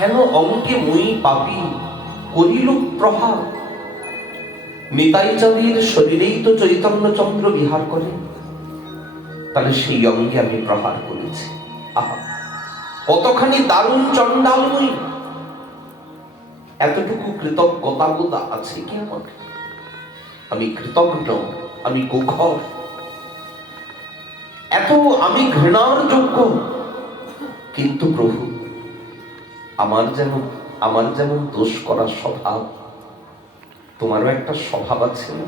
হেন অঙ্কে মুই পাপি করিল প্রহার। নিতাইচাঁদের শরীরেই তো চৈতন্যচন্দ্র বিহার করে, তাহলে সেই অঙ্গে আমি প্রহার করেছি। আহা, কতখানি দারুণ চণ্ডাল মুই! এতটুকু কৃতজ্ঞতা বোধ আছে কি আমার? আমি কৃতজ্ঞ, আমি গোঘর, এত আমি ঘৃণার যোগ্য। কিন্তু প্রভু, আমার যেমন দোষ করার স্বভাব, তোমারও একটা স্বভাব আছে না,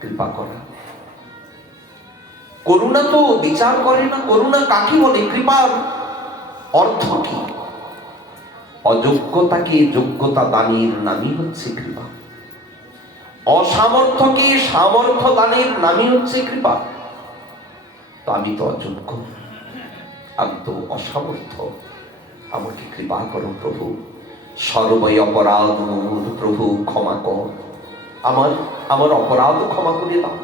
কৃপা করা। করুণা তো বিচার করে না। করুণা কাকে বলে? কৃপার অর্থ কি? অযোগ্যতাকে যোগ্যতা দানের নামই হচ্ছে কৃপা। অসামর্থ্যকে সামর্থ্য দানের নামই হচ্ছে কৃপা। তো আমি তো অযোগ্য, আমি তো অসামর্থ্য, আমাকে কৃপা করো প্রভু। সর্বই অপরাধ মোর, প্রভু ক্ষমা কর, আমার অপরাধ ক্ষমা করে দাও।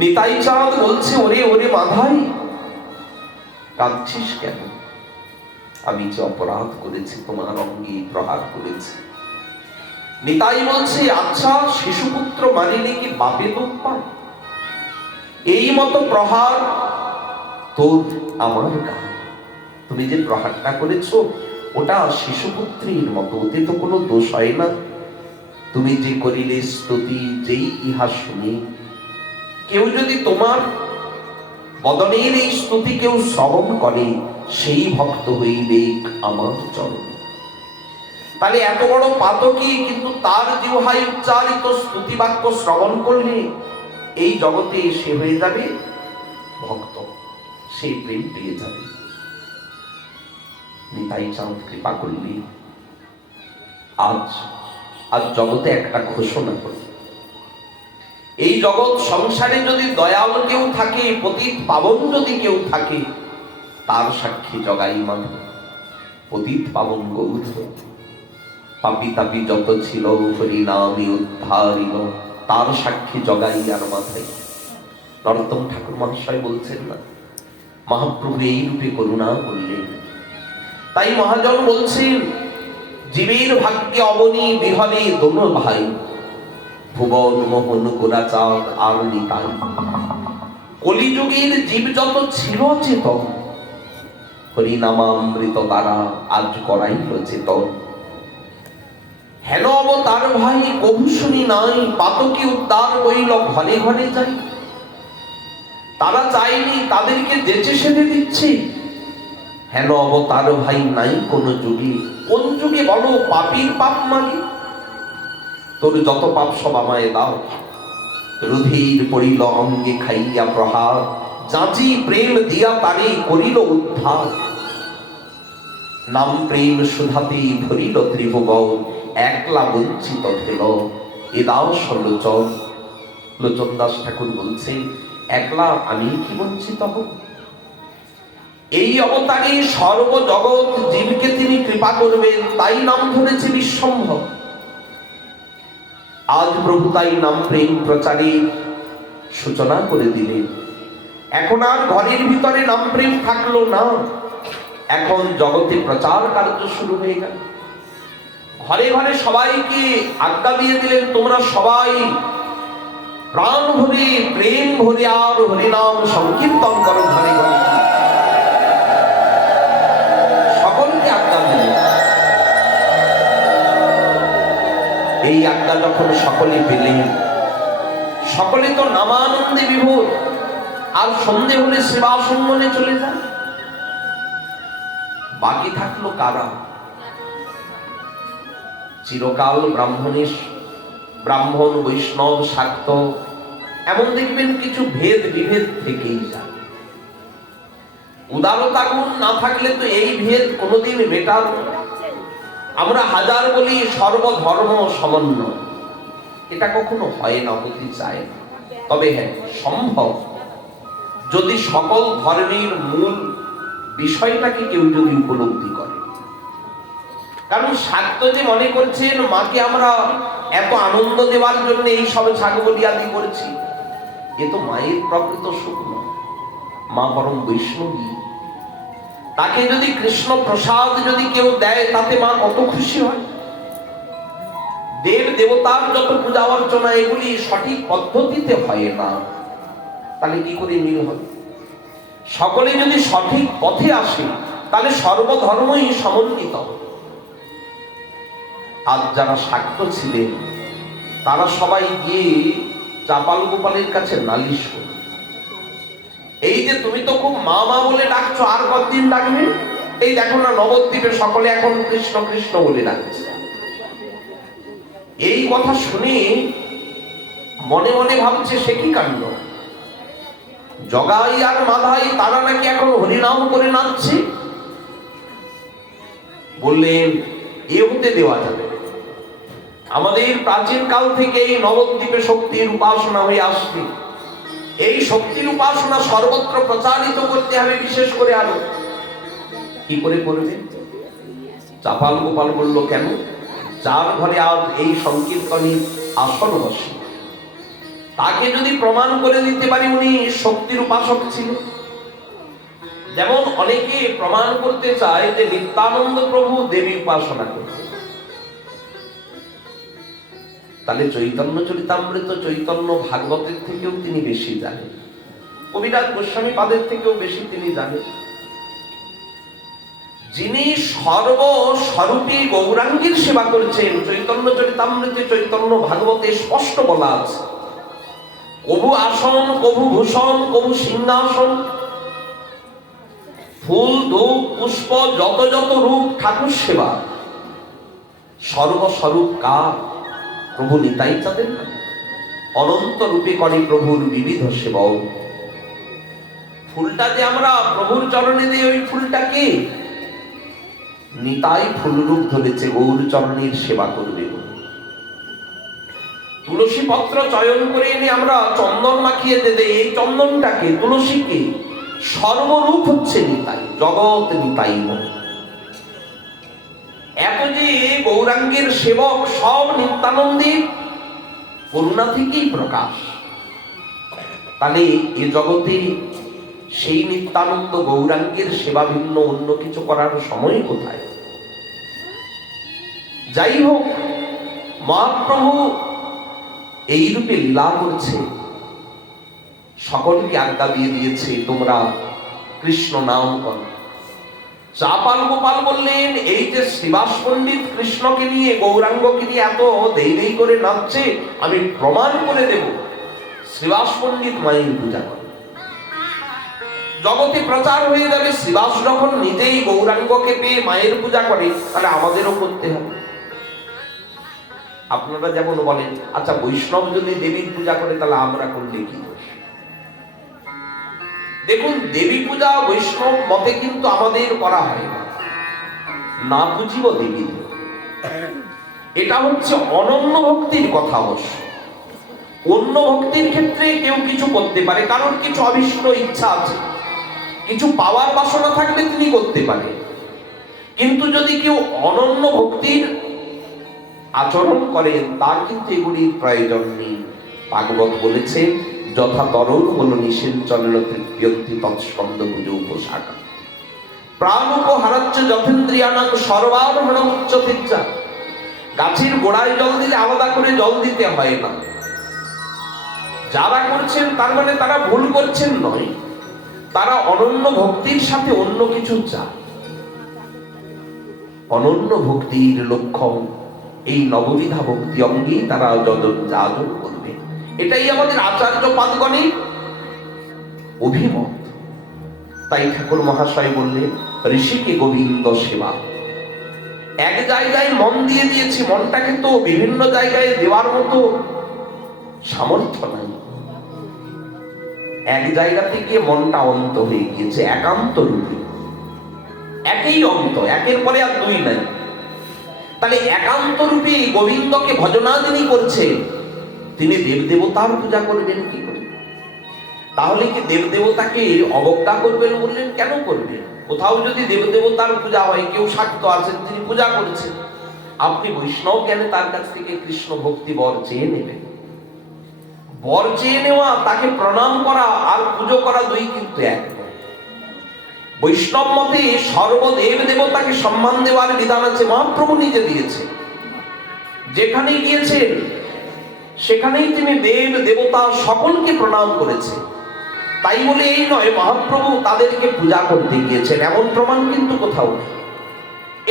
নিতাই চাঁদ বলছে, ওরে ওরে মাধাই, কাঁদছিস কেন? আমি যে অপরাধ করেছি, তোমার অঙ্গে প্রহার করেছি। নিতাই বলছে, আচ্ছা শিশুপুত্র মানিলে কি বাপে দুঃখ পায়? এই মতো প্রহার তোর আমার গায়ে, তুমি যে প্রহারটা করেছো ওটা শিশুপুত্রীর মতো, ওতে তো কোনো দোষ হয় না। তুমি যে করিলে স্তুতি, যেই ইহা শুনে কেউ যদি তোমার বদনের এই স্তুতি কেউ শ্রবণ করে, সেই ভক্ত হইবে আমার চরণ। তাহলে এত বড় পাতকী, কিন্তু তার জিহ্বায় উচ্চারিত স্তুতি বাক্য শ্রবণ করলে এই জগতে সে হয়ে যাবে ভক্ত, সেই প্রেম পেয়ে যাবে। নিতাই চাঁদ কৃপা করলে আজ জগতে একটা ঘোষণা করি, এই জগৎ সংসারে যদি দয়াল কেউ থাকে, পতিত পাবন যদি কেউ থাকে, তার সাক্ষী জগাই মাধব। পতিত পাবন গৌর, পাপি তাপি যত ছিল, হরি নামে উদ্ধারিল, তার সাক্ষী জগাই আর মাথায়। নরোত্তম ঠাকুর মহাশয় বলছেন না, মহাপ্রভু এই রূপে করুণা করলেন। তাই মহাজন বলছেন, জীবের ভাগ্যে অবনী বিহলে দোনো ভাই, ভুবন মোহন গোরাচাঁদ আর নিতাই। কলিযুগের জীব যত ছিল চেতন, হরিনামামৃত দ্বারা আজ করাইল চেতন। হেন অবতার ভাই কভু শুনি নাই, পাতকী উদ্ধার হইল ঘরে ঘরে যাই। তারা চাইনি, তাদেরকে যেচে সেরে দিচ্ছে। হেন অবতার ভাই নাই কোন যুগে, কোন যুগে বলো পাপীর পাপ মাগে? তোর যত পাপ সব আমায় দাও। রুধির পড়িল অঙ্গে খাইয়া প্রহার, যাচি প্রেম দিয়া তারে করিল উদ্ধার। নাম প্রেম সুধাতেই ভরিল ত্রিভুবন, একলা বঞ্চিত হইল এ দাও সলোচন। লোচন দাস ঠাকুর বলছেন, একলা আমি কি বঞ্চিত হব? এই অবতারে সর্বজগৎ জীবকে তিনি কৃপা করবেন, তাই নাম ধরেছে বিশ্বম্ভর। আজ প্রভু তাই নাম প্রেম প্রচারে সূচনা করে দিলেন। এখন আর ঘরের ভিতরে নাম প্রেম থাকলো না, এখন জগতে প্রচার কার্য শুরু হয়ে গেল। ঘরে ঘরে সবাইকে আজ্ঞা দিয়ে দিলেন, তোমরা সবাই প্রাণ ভরে প্রেম ভরে আর হরিনাম সংকীর্তন করো ঘরে ঘরে। সকলকে আজ্ঞা দিলেন। এই আজ্ঞা যখন সকলে পেলেন, সকলে তো নামানন্দে বিভোর। আর সন্ধে হলে সেবা সম্মানে চলে যায়। বাকি থাকলো কারা? চিরকাল ব্রাহ্মণ বৈষ্ণব শাক্ত, এমন দেখবেন কিছু ভেদ বিভেদ থেকেই যায়। উদারতা গুণ না থাকলে তো এই ভেদ কোনোদিন মেটাবে না। আমরা হাজার বলি সর্বধর্ম সমন্বয়, এটা কখনো হয় না, হতে চায় না। তবে হ্যাঁ সম্ভব, যদি সকল ধর্মের মূল বিষয়টাকে কেউ যদি উপলব্ধি করে। কারণ শাক্ত যে মনে করছেন মাকে আমরা এত আনন্দ দেওয়ার জন্য এই সব ছাগবলি আদি করছি, এ তো মায়ের প্রকৃত সুখ নয়। মা পরম বৈষ্ণবী, তাকে যদি কৃষ্ণ প্রসাদ যদি কেউ দেয় তাতে মা কত খুশি হয়। দেব দেবতার যত পূজা অর্চনা এগুলি সঠিক পদ্ধতিতে হয় না, তাহলে কি করে মিল হবে? সকলে যদি সঠিক পথে আসে তাহলে সর্বধর্মই সমন্বিত হবে। আজ যারা সাক্ষ্য ছিলেন তারা সবাই গিয়ে চাপাল গোপালের কাছে নালিশ করল, এই যে তুমি তো খুব মা মা বলে ডাকছো, আর কতদিন ডাকবে? এই দেখো না নবদ্বীপে সকলে এখন কৃষ্ণ কৃষ্ণ বলে ডাকছে। এই কথা শুনে মনে মনে ভাবছে সে কি কাণ্ড, জগাই আর মাধাই তারা নাকি এখন হরিনাম করে নাচছে। বললেন এ হতে দেওয়া যাবে। আমাদের প্রাচীন কাল থেকে এই নবদ্বীপে শক্তির উপাসনা হয়ে আসছে, এই শক্তির উপাসনা সর্বত্র প্রচারিত করতে হবে, বিশেষ করে আরো। কি করে করবে? চাপাল গোপাল বলল, কেন? যার ঘরে আজ এই সংকীর্তনী আসন বসে তাকে যদি প্রমাণ করে দিতে পারি উনি শক্তির উপাসক ছিলেন। যেমন অনেকে প্রমাণ করতে চায় যে নিত্যানন্দ প্রভু দেবী উপাসনা করতেন, তাহলে চৈতন্য চরিতামৃত চৈতন্য ভাগবতের থেকেও তিনি বেশি জানেন, কবিরাজ গোস্বামী পাদের থেকেও বেশি তিনি জানেন। যিনি সর্বস্বরূপী গৌরাঙ্গীর সেবা করেছেন, চৈতন্য চরিতামৃতে চৈতন্য ভাগবতে স্পষ্ট বলা আছে, কভু আসন, কভু ভূষণ, কভু সিংহাসন, ফুল ধূপ পুষ্প যত যত রূপ ঠাকুর সেবা, সর্বস্বরূপ কার? প্রভু নিতাই চাঁদের না, অনন্ত রূপে করে প্রভুর বিবিধ সেবাও। ফুলটা যে আমরা প্রভুর চরণে দিই, ওই ফুলটা কি? নিতাই ফুল রূপ ধরেছে গৌর চরণের সেবা করবে। তুলসী পত্র চয়ন করে এনে আমরা চন্দন মাখিয়ে দেবে, এই চন্দনটাকে তুলসীকে সর্বরূপ হচ্ছে নিতাই, জগৎ নিতাই। এত যে গৌরাঙ্গের সেবক সব নিত্যানন্দের করুণা থেকেই প্রকাশ, তাহলে এ জগতে সেই নিত্যানন্দ গৌরাঙ্গের সেবা ভিন্ন অন্য কিছু করার সময় কোথায়? যাই হোক, মহাপ্রভু এই রূপে লীলা করছে, সকলকে আজ্ঞা দিয়ে দিয়েছে তোমরা কৃষ্ণ নাম করো। চাপাল গোপাল বললেন, এই যে শ্রীবাস পণ্ডিত কৃষ্ণকে নিয়ে গৌরাঙ্গকে নিয়ে এত দেই দেই করে নাচছে, আমি প্রমাণ করে দেব শ্রীবাস পণ্ডিত মায়ের পূজা করে। জগতে প্রচার হয়ে যাবে, শ্রীবাস যখন নিজেই গৌরাঙ্গকে পেয়ে মায়ের পূজা করে, তাহলে আমাদেরও করতে হবে। আপনারা যেমন বলেন, আচ্ছা বৈষ্ণব যদি দেবীর পূজা করে তাহলে আমরা করলে কি দোষ? দেখুন, দেবী পূজা বৈষ্ণব মতে কিন্তু আমাদের করা হয় না, না বুঝিব দেবী, এটা হচ্ছে অনন্য ভক্তির কথা। অবশ্য অন্য ভক্তির ক্ষেত্রে কেউ কিছু করতে পারে, কারণ কিছু অভীষ্ট ইচ্ছা আছে, কিছু পাওয়ার বাসনা থাকলে তিনি করতে পারে। কিন্তু যদি কেউ অনন্য ভক্তির আচরণ করেন, তার কিন্তু এগুলির প্রয়োজন নেই। ভাগবত বলেছে, যথা তরল হল নিষেঞ্চলের তৃতীয়ন্তি তৎস্কন্দ পুজো উপশাখা প্রাণুক হারাচ্ছ যথেন্দ্রিয়ানাং সর্বারোহণম উচ্চতিজ্জা। গাছের গোড়ায় জল দিলে আলাদা করে জল দিতে হয় না। যারা করছেন তার মানে তারা ভুল করছেন নয়, তারা অনন্য ভক্তির সাথে অন্য কিছু চায়। অনন্য ভক্তির লক্ষণ এই নববিধা ভক্তি অঙ্গে তারা যাজন করবে, এটাই আমাদের আচার্য পাদগণের অভিমত। তাই ঠাকুর মহাশয় বললেন, ঋষিকে গোবিন্দ সেবা। এক জায়গায় মন দিয়ে দিয়েছি, মনটাকে তো বিভিন্ন জায়গায় দেওয়ার মতো সামর্থ্য নাই। এক জায়গা থেকে মনটা অন্ত হয়ে গিয়েছে, একান্ত রূপে, একই অন্ত, একের পরে আর দুই নাই। তাহলে একান্ত রূপে গোবিন্দকে ভজনাদিনী করছে, তিনি দেবদেবতার পূজা করবেন কি করে? তাহলে কি দেবদেবতাকে অবজ্ঞা করবেন? বললেন কেন করবেন? কোথাও যদি দেবদেবতার পূজা হয়, কেউ শাক্ত আছেন তিনি পূজা করছেন, আপনি বৈষ্ণব জ্ঞানে তার কাছ থেকে কৃষ্ণ ভক্তি বর চেয়ে নেবেন। বর চেয়ে নেওয়া, তাকে প্রণাম করা আর পুজো করা দুই কিন্তু এক নয়। বৈষ্ণব মতে সর্বদেব দেবতাকে সম্মান দেওয়ার বিধান আছে, মহাপ্রভু নিজে দিয়েছে। যেখানে গিয়েছেন সেখানেই তিনি দেব দেবতা সকলকে প্রণাম করেছে। তাই বলে এই নয় মহাপ্রভু তাদেরকে পূজা করতে গিয়েছেন, এমন প্রমাণ কিন্তু কোথাও নেই।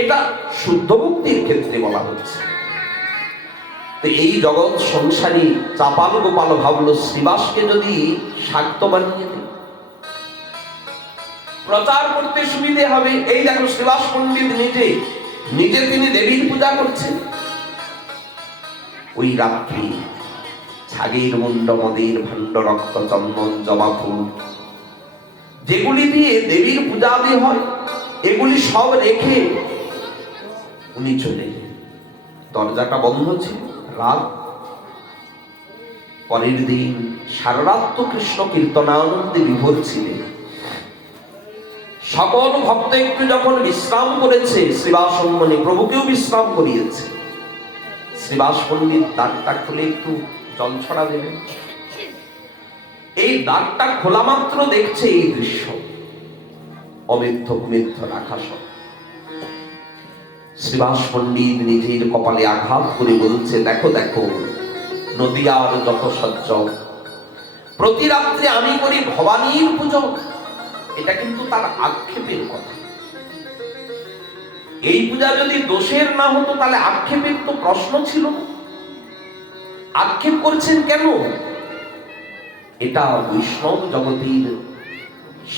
এটা শুদ্ধ ভক্তির ক্ষেত্রে বলা হচ্ছে। তো এই জগৎ সংসারী চাপাল গোপাল ভাবলো শ্রীবাসকে যদি শাক্ত বানিয়ে দেয়, প্রচার করতে সুবিধে হবে। এই দেখো শ্রীবাস পণ্ডিত নিজে নিজে তিনি দেবীর পূজা করছেন। ওই রাত্রি ছাগের মুন্ড মদের ভাণ্ড রক্ত চন্দন জবা ফুল যেগুলি দিয়ে দেবীর পূজা দিয়ে হয়, এগুলি সব রেখে উনি চলে গেলেন। দরজাটা বন্ধ ছিল, রাত। পরের দিন সারা রাত তো কৃষ্ণ কীর্তনানন্দে বিভোর ছিলেন। সকল ভক্ত একটু যখন বিশ্রাম করেছে, শ্রীবাস সম্মানে প্রভুকেও বিশ্রাম করিয়েছে। শ্রীবাস পণ্ডিত দ্বারটা খুলে একটু জল ছড়া দেবেন। এই দ্বারটা খোলা মাত্র দেখছে এই দৃশ্য, অমিথ্য কুমিথ্য রাখা সব। শ্রীবাস পণ্ডিত নিজের কপালে আঘাত করে বলছে, দেখো দেখো নদিয়ার যত সজ্জন, প্রতি রাত্রে আমি করি ভবানীর পুজো। এটা কিন্তু তার আক্ষেপের কথা। এই পূজা যদি দোষের না হতো তাহলে আক্ষেপের তো প্রশ্ন ছিল না। আক্ষেপ করছেন কেন? এটা বৈষ্ণব জগতের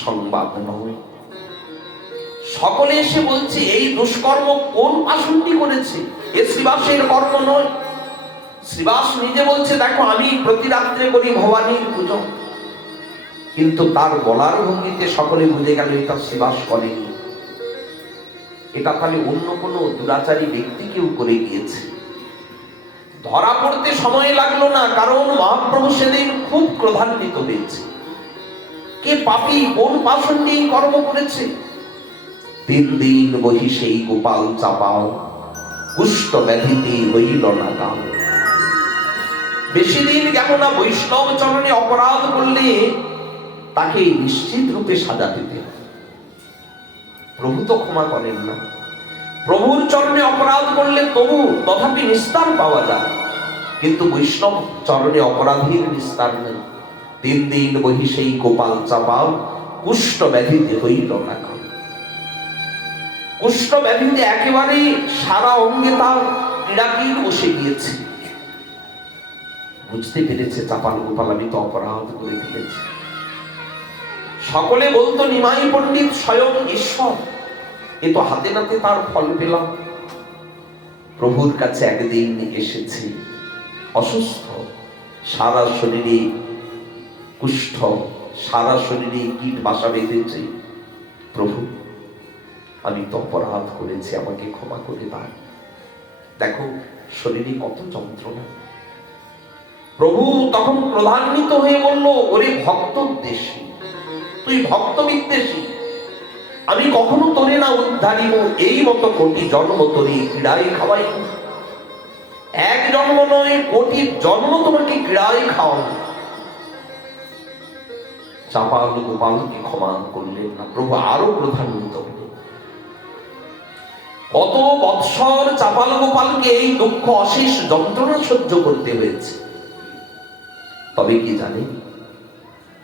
সংবাদ নয়। সকলে এসে বলছে এই দুষ্কর্ম কোন পাষণ্ডী করেছে, এ শ্রীবাসের কর্ম নয়। শ্রীবাস নিজে বলছে, দেখো আমি প্রতি রাত্রে করি ভবানীর পুজো। কিন্তু তার বলার ভঙ্গিতে সকলে বুঝে গেল এটা শ্রীবাস করেনি, এটা তাহলে অন্য কোনো দুরাচারী ব্যক্তি কেউ করে গিয়েছে। ধরা পড়তে সময় লাগলো না, কারণ মহাপ্রভু সেদিন খুব ক্রোধান্বিত হয়েছে। কে পাপী, কোন পাষণ্ডী কর্ম করেছে? 3 দিন বহি সেই গোপাল চাপাও, কুষ্ঠ ব্যাধিতে হইল না কাল। বেশি দিন গেল না, বৈষ্ণব চরণে অপরাধ করলে তাকে নিশ্চিত রূপে সাজা দিতে হবে। প্রভু তো ক্ষমা করেন না। প্রভুর চরণে অপরাধ করলে তবু তথাপি নিস্তার পাওয়া যায়, কিন্তু বৈষ্ণব চরণে অপরাধীর নিস্তার নেই। 3 দিন বহি সেই গোপাল চাপাও, কুষ্ঠ ব্যাধিতে হইল না কাল। কুষ্ঠ ব্যাধিতে একেবারে সারা অঙ্গে তার পীড়াকির বসে গিয়েছে। বুঝতে পেরেছে চাপাল গোপাল আমি তো অপরাধ করে ফেলেছি। সকলে বলতো নিমাই পণ্ডিত স্বয়ং ঈশ্বর, এ তো হাতে নাতে তার ফল পেলাম। প্রভুর কাছে একদিন এসেছি অসুস্থ, সারা শরীরে কুষ্ঠ, সারা শরীরে কীট বাসা বেঁধেছে। প্রভু আমি তো অপরাধ করেছি, আমাকে ক্ষমা করে দাও। দেখো শরীরে কত যন্ত্রণা। প্রভু তখন ক্রোধান্বিত হয়ে বলল, ওরে ভক্ত উদ্দেশ্যী, তুই ভক্ত বিদ্বেষী, আমি কখনো তোরে না উদ্ধারিব। এই মতো কোটি জন্ম তোরে ক্রীড়ায় খাওয়াই। 1 জন্ম নয়, কোটি জন্ম তোমাকে ক্রীড়ায় খাওয়াই। চাপাল গোপালকে ক্ষমা করলেন না। প্রভু আরো ক্রোধান্বিত হলেন। কত বৎসর চাপাল গোপালকে এই দুঃখ অশেষ যন্ত্রণা সহ্য করতে হয়েছে। তবে কি জানেন,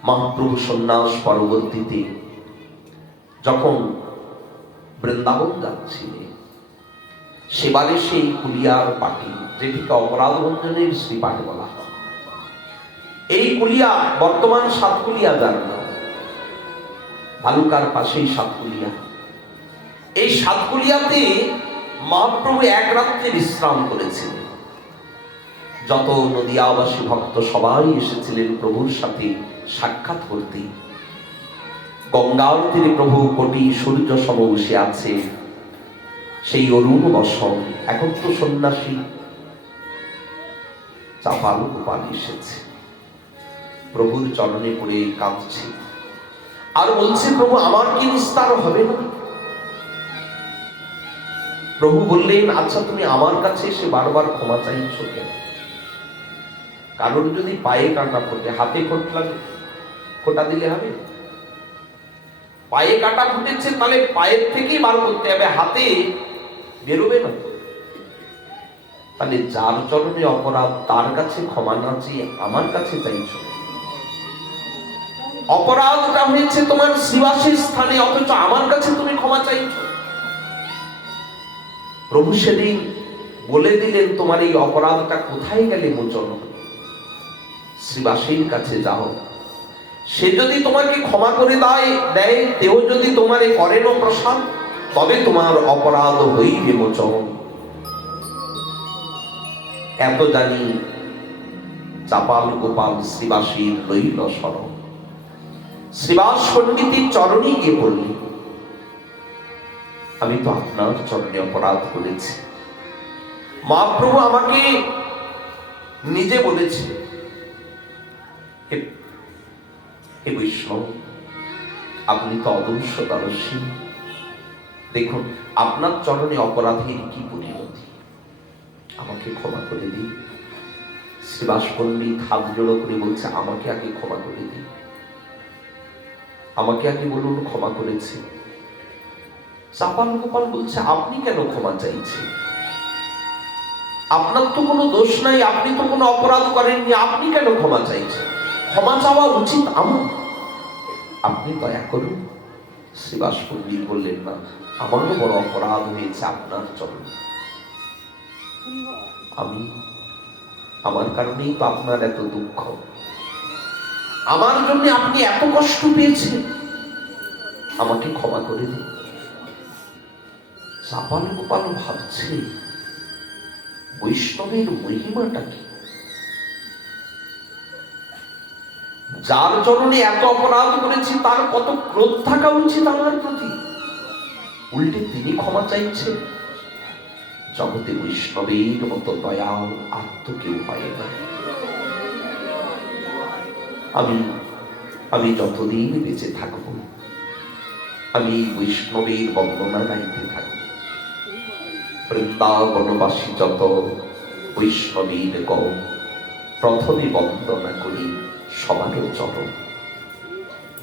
মহাপ্রভু সন্ন্যাস পরবর্তীতে যখন বৃন্দাবন যাচ্ছিলেন, সেবারে সেই কুলিয়ার পাটি, যেটিকে অপরাধ ভঞ্জনের শ্রীপাঠ বলা হয়, এই কুলিয়া বর্তমান সাতকুলিয়া যার নাম, ভালুকার পাশেই সাতকুলিয়া। এই সাতকুলিয়াতে মহাপ্রভু 1 রাত্রে বিশ্রাম করেছিলেন। যত নদিয়াবাসী ভক্ত সবাই এসেছিলেন প্রভুর সাথে সাক্ষাৎ করতে। গঙ্গার তীরে প্রভু কোটি সূর্য সম বসে আছে, সেই অরুণ বসন। এখন তো সন্ন্যাসী চাপাল গোপাল এসেছে, প্রভুর চরণে পড়ে কাঁদছে আর বলছে, প্রভু আমার কি নিস্তার হবে না? প্রভু বললেন, আচ্ছা তুমি আমার কাছে এসে বারবার ক্ষমা চাইছো কেন? কারণ যদি পায়ে কাঁটা ফোটে, হাতে খোটা দিলে হবে? পায়ে কাটা ফুটেছে, তাহলে পায়ের থেকেই বার করতে হবে, হাতে বেরোবে না। তাহলে যার চরণে অপরাধ তার কাছে ক্ষমা না চেয়ে আমার কাছে চাইছ। অপরাধটা হয়েছে তোমার শ্রীবাসের স্থানে, অথচ আমার কাছে তুমি ক্ষমা চাইছ। প্রভু সেদিন বলে দিলেন তোমার এই অপরাধটা কোথায় গেলে মোচন হবে? শ্রীবাসীর কাছে যাও, সে যদি তোমাকে ক্ষমা করে দেয়, তেও যদি তোমারে করেন প্রসাদ, তবে তোমার অপরাধ হইবে মোচন। এত জানি চাপাল গোপাল শ্রীবাসীর লইল শরণ, শ্রীবাস পণ্ডিতের চরণে গিয়ে পড়লি, আমি তো আপনার চরণে অপরাধ করেছি। মহাপ্রভু আমাকে নিজে বলেছে, হে বৈষ্ণব, আপনি তো অদর্শী, দেখুন আপনার চরণে অপরাধের কি পরিণতি, আমাকে ক্ষমা করে দিন। শ্রীবাস পণ্ডিত হাত জোড়ো করে বলছে, আমাকে আগে ক্ষমা করে দিন, আমাকে আগে বলুন ক্ষমা করেছে। চাপাল গোপাল বলছে, আপনি কেন ক্ষমা চাইছেন? আপনার তো কোনো দোষ নাই, আপনি তো কোনো অপরাধ করেননি, আপনি কেন ক্ষমা চাইছেন? ক্ষমা চাওয়া উচিত আমার, আপনি দয়া করুন। শ্রীবাস পণ্ডিত বললেন, না, আমারও বড় অপরাধ হয়েছে আপনার চরণে, আমার কারণেই তো আপনার এত দুঃখ, আমার জন্য আপনি এত কষ্ট পেয়েছেন, আমাকে ক্ষমা করে দিন। চাপাল গোপাল ভাবছে, বৈষ্ণবের মহিমাটা কি? যার চরণে এত অপরাধ করেছি তার কত ক্রোধ থাকা উচিত আমার প্রতি, উল্টে তিনি ক্ষমা চাইছেন। জগতে বৈষ্ণবের মতো দয়াল আর তো কেউ হয় না। আমি যতদিন বেঁচে থাকব, আমি বৈষ্ণবের বন্দনা গাইতে থাকব। বৃন্দাবনবাসী যত বৈষ্ণবীর গণ, প্রথমে বন্দনা করি সবার চরণ।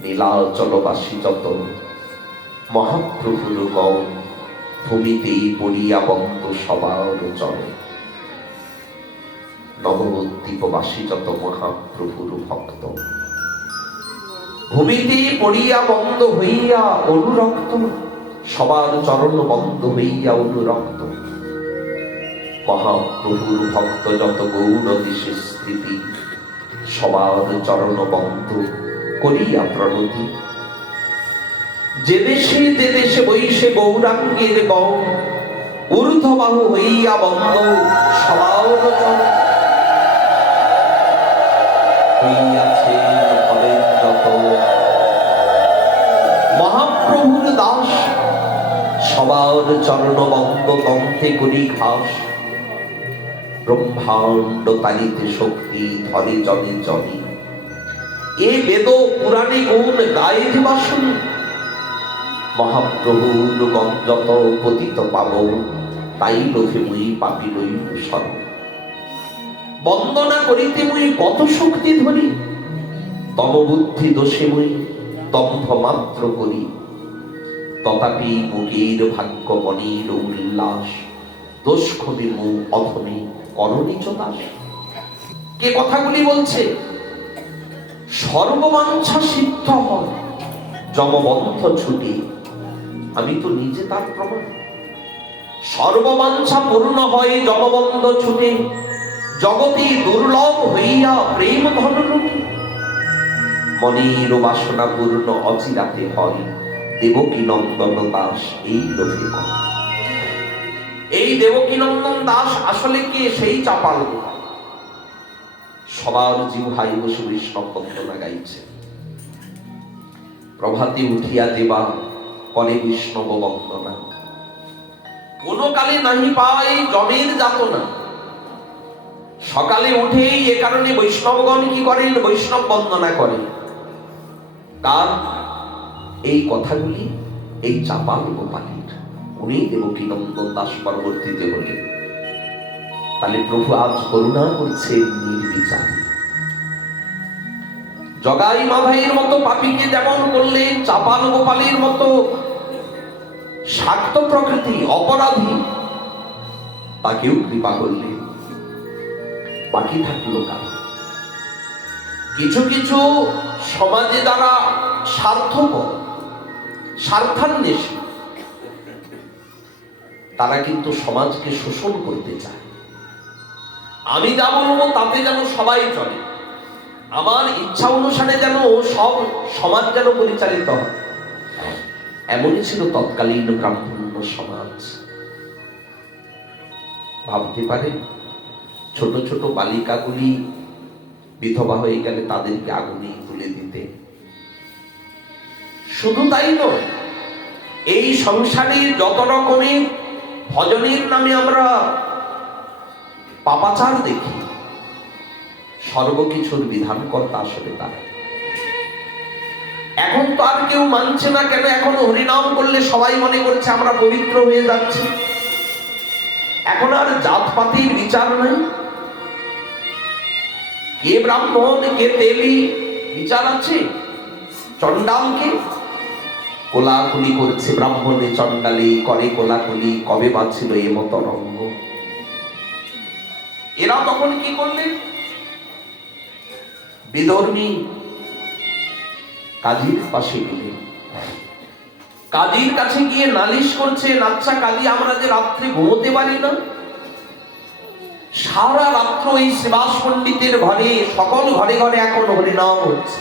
নীলাচলবাসী যত মহাপ্রভুর গণ, ভূমিতেই পড়িয়া বন্ধ সবার চরণ। নবদ্বীপবাসী যত মহাপ্রভুর ভক্ত, ভূমিতে পড়িয়া বন্ধ হইয়া অনুরক্ত, সবার চরণ বন্ধ হইয়া অনুরক্ত। মহাপ্রভুর ভক্ত যত গৌর দেশে স্থিতি, সবার চরণ বন্ধ করিয়া প্রণতি। যে দেশে বৈশে গৌরাঙ্গের গণ, ঊর্ধ্ববাহু হইয়া বন্ধ সবার চরণ। হইয়াছে যত মহাপ্রভুর দাস, সবার চরণ বন্ধ কণ্ঠে করি ঘাস। ব্রহ্মাণ্ড তালিতে শক্তি ধরে জনে জনে, এ বেদ পুরাণে গুণ গায়ে যে বাসন। মহাপ্রভুর গঞ্জত পতিত পাবন, তাই লোভে মুই পাপি রইল শরণ। বন্দনা করিতে মুই কত শক্তি ধরি, তম বুদ্ধি দোষে মুই দম্ভ মাত্র করি। তথাপি মুখের ভাগ্য মনির উল্লাস, দোষ ক্ষমি মু অধমে করণিচ দাস। কে কথাগুলি বলছে? সর্ববাঞ্ছা সিদ্ধ হয় যমবন্ধ ছুটি, আমি তো নিজে তার প্রমাণ। সর্ববাঞ্ছা পূর্ণ হয় যমবন্ধ ছুটে, জগতে দুর্লভ হইয়া প্রেম ধন লুটি। মনের বাসনা পূর্ণ অচিরাতে হয়, দেবকী নন্দন দাস এই লোভে হয়। এই দেবকী নন্দন দাস আসলে কে? সেই চাপাল গোপাল। সবার জিহ্বায় বসে বৈষ্ণব বন্দনা গাইছে। প্রভাতে উঠিয়া দেবা করে বৈষ্ণব বন্দনা, কোন কালে নাহি পায় জমের যাতনা। সকালে উঠেই এ কারণে বৈষ্ণবগণ কি করেন? বৈষ্ণব বন্দনা করেন। তার এই কথাগুলি এই চাপাল গোপালের, উনি দেবকী নন্দন দাস পরবর্তীতে বলেন। তাহলে প্রভু আজ করুণা করছেন নির্বিচারে। জগাই মাধাইয়ের মতো পাপীকে যেমন করলেন, চাপাল গোপালের মতো শাক্ত প্রকৃতি অপরাধী তাকেও কৃপা করলেন। বাকি থাকলো কার? কিছু কিছু সমাজে যারা স্বার্থপর, স্বার্থান্বেষী, তারা কিন্তু সমাজকে শোষণ করতে চায়। আমি যা বলবো তাতে যেন সবাই চলে, আমার ইচ্ছা অনুসারে যেন সব সমাজ যেন পরিচালিত হয়। এমনই ছিল তৎকালীন ব্রাহ্মণ্য সমাজ। ভাবতে পারেন, ছোট ছোট বালিকাগুলি বিধবা হয়ে গেলে তাদেরকে আগুনে তুলে দিতে। শুধু তাই নয়, এই সংসারে যত রকমের ভজনের নামে আমরা পাপাচার দেখি, সর্বকিছুর বিধানকর্তা আসলে তারা। এখন তো আর কেউ মানছে না। কেন? এখন হরিনাম করলে সবাই মনে করছে আমরা পবিত্র হয়ে যাচ্ছি। এখন আর জাতপাতির বিচার নাই, কে ব্রাহ্মণ কে তেলি বিচার আছে। চন্ডালকে কোলাকুলি করছে ব্রাহ্মণে চন্ডালি, করে কোলাকুলি, কবে বাঁচছিল এ মতো রঙ্গ। এরা তখন কি করলেন? বিধর্মী কাজীর পাশে গেলেন, কাজীর কাছে গিয়ে নালিশ করছেন, আচ্ছা কাজী, আমরা যে রাত্রে ঘুমোতে পারি না, সারা রাত্র এই শ্রীবাস পণ্ডিতের ঘরে, সকল ঘরে ঘরে এখন হরিনাম হচ্ছে,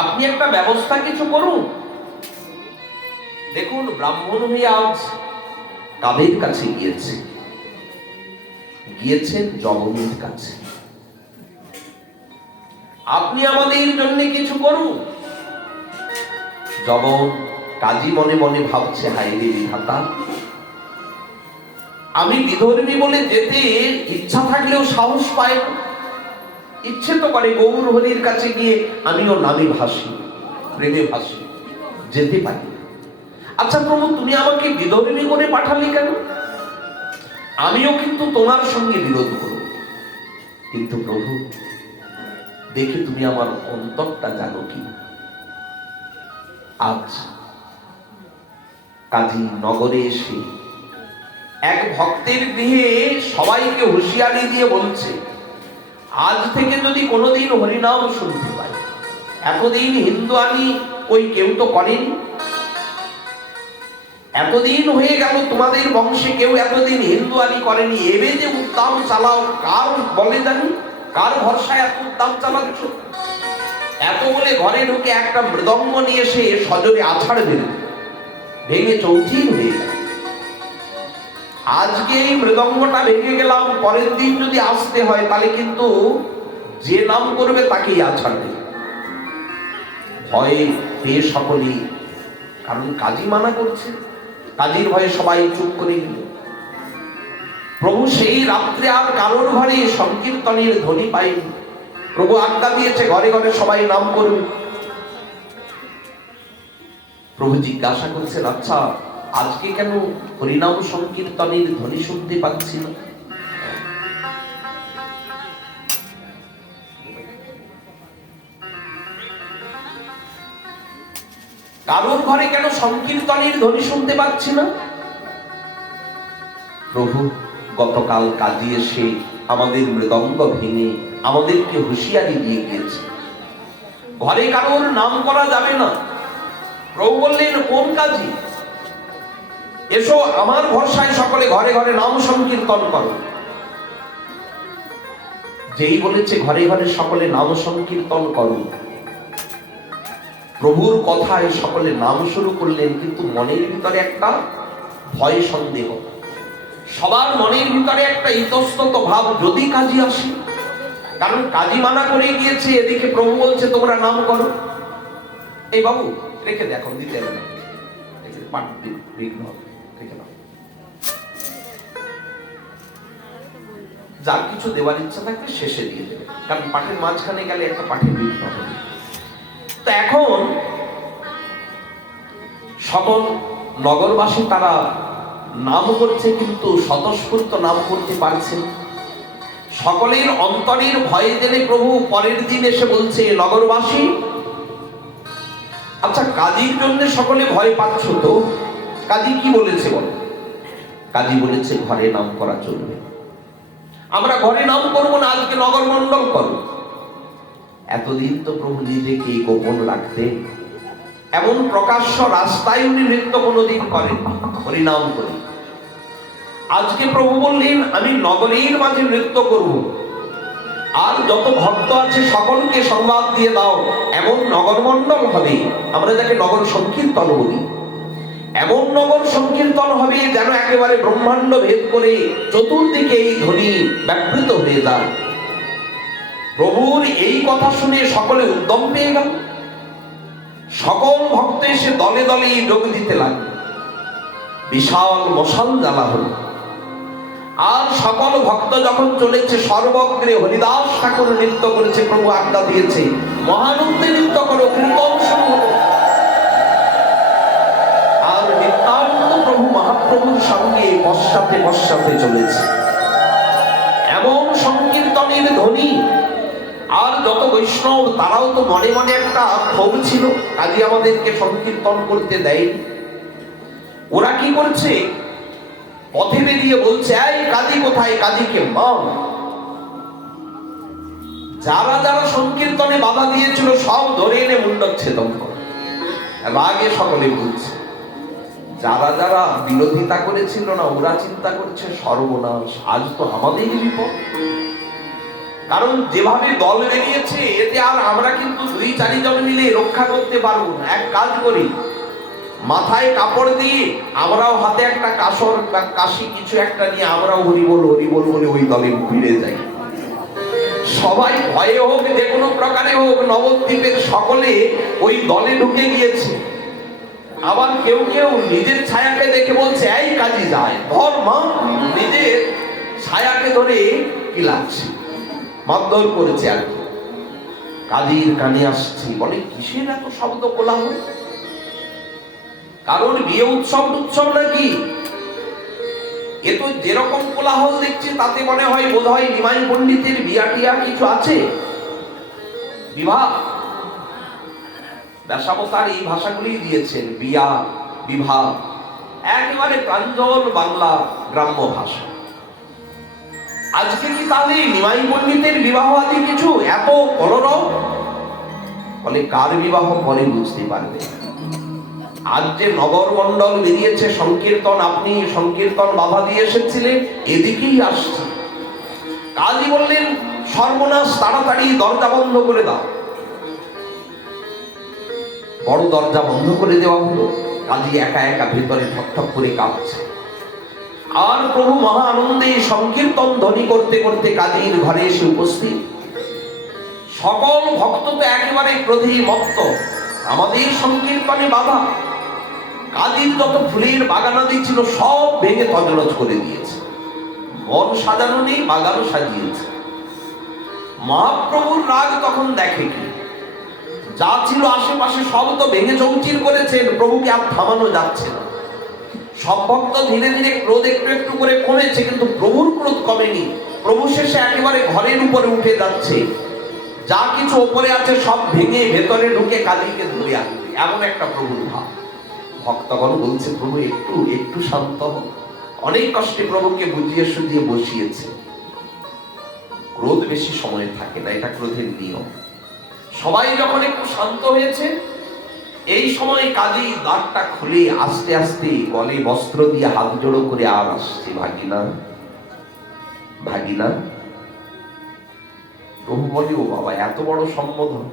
আপনি একটা ব্যবস্থা কিছু করুন। দেখুন, ব্রাহ্মণ হয়ে আজ কাদের কাছে গিয়েছেন? জগমের কাছে। আপনি আমাদের জন্য কিছু করুন। জগন কাজী মনে মনে ভাবছে, হায় রে বিধাতা, আমি বিধর্মী বলে যেতে ইচ্ছা থাকলেও সাহস পায় না। ইচ্ছে তো করে গৌর হরির কাছে গিয়ে আমিও নামে ভাসি, প্রেমে ভাসি, যেতে পারি। আচ্ছা প্রভু, তুমি আমাকে বিধর্মী করে পাঠালে কেন? আমিও কিন্তু তোমার সঙ্গে বিরোধ করব, কিন্তু প্রভু দেখে তুমি আমার অন্তরটা জানো কি। আজ কাজী নগরে এসে এক ভক্তের গৃহে সবাইকে হুঁশিয়ারি দিয়ে বলছে, আজ থেকে যদি কোনোদিন হরিনাম শুনতে পাই, এতদিন হিন্দুয়ানি ওই কেউ তো করেনি, এতদিন হয়ে গেল তোমাদের বংশে কেউ এতদিন হিন্দুয়ানি করেনি, এবে যে উদ্দাম চালাও, কার বলে জানি, কার ভরসায় এত উদ্দাম চালাচ্ছ? এত বলে ঘরে ঢুকে একটা মৃদঙ্গ নিয়ে এসে সজোরে আছাড় ভেঙে চৌচির হয়ে গেল। আজকে এই মৃদঙ্গটা ভেঙে গেলাম, পরের দিন যদি আসতে হয় তাহলে কিন্তু যে নাম করবে তাকেই আছাড় দেবে। ভয়ে পেয়ে সকলেই, কারণ কাজী মানা করছে, কাজীর ভয়ে সবাই চুপ করে গেল। প্রভু সেই রাত্রে আর কারোর ঘরে সংকীর্তনের ধ্বনি পাইনি। প্রভু আজ্ঞা দিয়েছে ঘরে ঘরে সবাই নাম করবে। প্রভু জিজ্ঞাসা করছেন, আচ্ছা আজকে কেন হরিনাম সংকীর্তনের ধ্বনি শুনতে পাচ্ছি না? কারোর ঘরে কেন সংকীর্তনের ধ্বনি শুনতে পাচ্ছি না? প্রভু গতকাল কাজী এসে আমাদের মৃদঙ্গ ভেঙে আমাদেরকে হুঁশিয়ারি দিয়ে গিয়েছে, ঘরে কারোর নাম করা যাবে না। প্রভু বললেন, কোন কাজী? এসো আমার ভরসায় সকলে ঘরে ঘরে নাম সংকীর্তন করো। যেই বলেছে ঘরে ঘরে সকলে নাম সংকীর্তন করো, প্রভুর কথায় সকলে নাম শুরু করলেন, কিন্তু মনের ভিতরে একটা ভয় সন্দেহ, সবার মনের ভিতরে একটা ইতস্তত ভাব, যদি কাজী আসে, কারণ কাজী মানা করে গিয়েছে, এদিকে প্রভু বলছে তোমরা নাম করো। এই বাবু রেখে দে, এখন দিতে হবে না, যার কিছু দেওয়ার ইচ্ছা থাকবে শেষে দিয়ে দেবে, কারণ পাঠের মাঝখানে গেলে একটা পাঠের বিঘ্ন হবে। তো এখন সকল নগরবাসী তারা নাম করছে, কিন্তু স্বতঃস্ফূর্ত নাম করতে পারছে। সকলের অন্তরের ভয়ে জেনে প্রভু পরের দিন এসে বলছে, নগরবাসী, আচ্ছা কাজীর জন্য সকলে ভয় পাচ্ছ তো? কাজী কি বলেছে বল? কাজী বলেছে ঘরে নাম করা চলবে, আমরা ঘরে নাম করবো না, আজকে নগর মণ্ডল করো। এতদিন তো প্রভু নিজেকে গোপন রাখতেন, এমন প্রকাশ্য রাস্তায় উনি নৃত্য কোনোদিন করেন, হরিনাম করি। আজকে প্রভু বললেন আমি নগরীর মাঝে নৃত্য করব, আর যত ভক্ত আছে সকলকে সংবাদ দিয়ে দাও, এমন নগর মণ্ডল হবে, আমরা যাকে নগর সংকীর্তন বলি, এমন নগর সংকীর্তন হবে যেন একেবারে ব্রহ্মাণ্ড ভেদ করে চতুর্দিকে এই ধ্বনি ব্যাপৃত হয়ে যায়। প্রভুর এই কথা শুনে সকলে উদ্যম পেয়ে গেল, সকল ভক্ত এসে দলে দলে যোগ দিতে লাগলো, বিশাল মশাল জ্বালা হলো। আর সকল ভক্ত যখন চলেছে, সর্বগ্রে হরিদাস ঠাকুর নৃত্য করেছে, প্রভু আজ্ঞা দিয়েছে মহানন্দে নৃত্য করো, কীর্তন শুরু হলো। আর নিত্যানন্দ প্রভু মহাপ্রভুর সঙ্গে পশ্চাতে পশ্চাতে চলেছে, এমন সংকীর্তনের ধ্বনি। আর যত বৈষ্ণব তারাও তো মনে মনে একটা ক্ষোভ ছিল, কাজী আমাদেরকে সংকীর্তন করতে দেয়নি। ওরা কি করছে, পথে বেরিয়ে বলছে, এই কাজী কোথায়, কাজীকে মার। যারা যারা সংকীর্তনে বাধা দিয়েছিল সব ধরে এনে মুণ্ডচ্ছেদন করে। রাগে সকলে বলছে, যারা যারা বিরোধিতা করেছিল না, ওরা চিন্তা করছে সর্বনাশ, আজ তো আমাদের বিপদ। কারণ যেভাবে দল বেরিয়েছে, এতে আর আমরা কিন্তু 2-4 জন মিলে রক্ষা করতে পারবো না। এক কাজ করি, মাথায় কাপড় দিয়ে আমরাও হাতে একটা কাসর বা কাশি কিছু একটা নিয়ে আমরাও হরিবল হরিবল বলে ওই দলে ফিরে যাই। সবাই ভয়ে হোক, যে কোনো প্রকারে হোক, নবদ্বীপের সকলে ওই দলে ঢুকে গিয়েছে। আবার কেউ কেউ নিজের ছায়াকে দেখে বলছে, এই কাজী যায় ধর মা, নিজের ছায়াকে ধরে কি লাগছে, মারধর করেছে। আর কাজীর কানে আসছে, বলে কিসের এত শব্দ কোলাহল? কারণ বিয়ে উৎসব নাকি? এ তো যেরকম কোলাহল দেখছি তাতে মনে হয় বোধ হয় নিমাই পণ্ডিতের বিয়া টিয়া কিছু আছে, বিবাহ। ব্যাসাবতার এই ভাষাগুলি দিয়েছেন, বিয়া, বিবাহ, একেবারে প্রাঞ্জল বাংলা গ্রাম্য ভাষা। আজকে কি তাহলে নিমাই পণ্ডিতের বিবাহ আদি কিছু এত কলরব? বলে কার বিবাহ পরে বুঝতে পারবে। আজ যে নগর মণ্ডল বেরিয়েছে সংকীর্তন, আপনি সংকীর্তন বাধা দিয়ে এসেছিলেন, এদিকেই আসছে। কাজী বললেন, সর্বনাশ, তাড়াতাড়ি দরজা বন্ধ করে দাও। বড় দরজা বন্ধ করে দেওয়া হলো। কাজী একা একা ভেতরে ঠকঠক করে কাঁপছে। আর প্রভু মহা আনন্দে সংকীর্তন ধ্বনি করতে করতে কাজীর ঘরে এসে উপস্থিত। সকল ভক্ত তো একেবারে ক্রোধে মত্ত, আমাদের সংকীর্তনে বাধা। কাজীর যত ফুলের বাগানাদি ছিল সব ভেঙে তছনছ করে দিয়েছে। মন সাজানো নেই, বাগানও সাজিয়েছে। মহাপ্রভুর রাগ তখন দেখে কি, যা ছিল আশেপাশে সব তো ভেঙে চৌচির করেছেন, প্রভুকে আর থামানো যাচ্ছে না। সব ভক্ত ধীরে ধীরে ক্রোধ একটু একটু করে কমেছে, কিন্তু প্রভুর ক্রোধ কমেনি। প্রভু শেষে একেবারে ঘরের উপরে উঠে যাচ্ছে, যা কিছু উপরে আছে সব ভেঙে ভেতরে ঢুকে কাজীকে ধরে আনবে, এমন একটা প্রভুর ভাব। ভক্তগণ বলছে, প্রভু একটু একটু শান্ত হন। অনেক কষ্টে প্রভুকে বুঝিয়ে সুঝিয়ে বসিয়েছে। ক্রোধ বেশি সময় থাকে না, এটা ক্রোধের নিয়ম। সবাই যখন একটু শান্ত হয়েছে, এই সময় কাজী দ্বারটা খুলে আস্তে আস্তে গলে বস্ত্র দিয়ে হাত জোড়ো করে আর আসছে, ভাগিনা ভাগিনা। প্রভু বলে, ও বাবা, এত বড় সম্বোধন,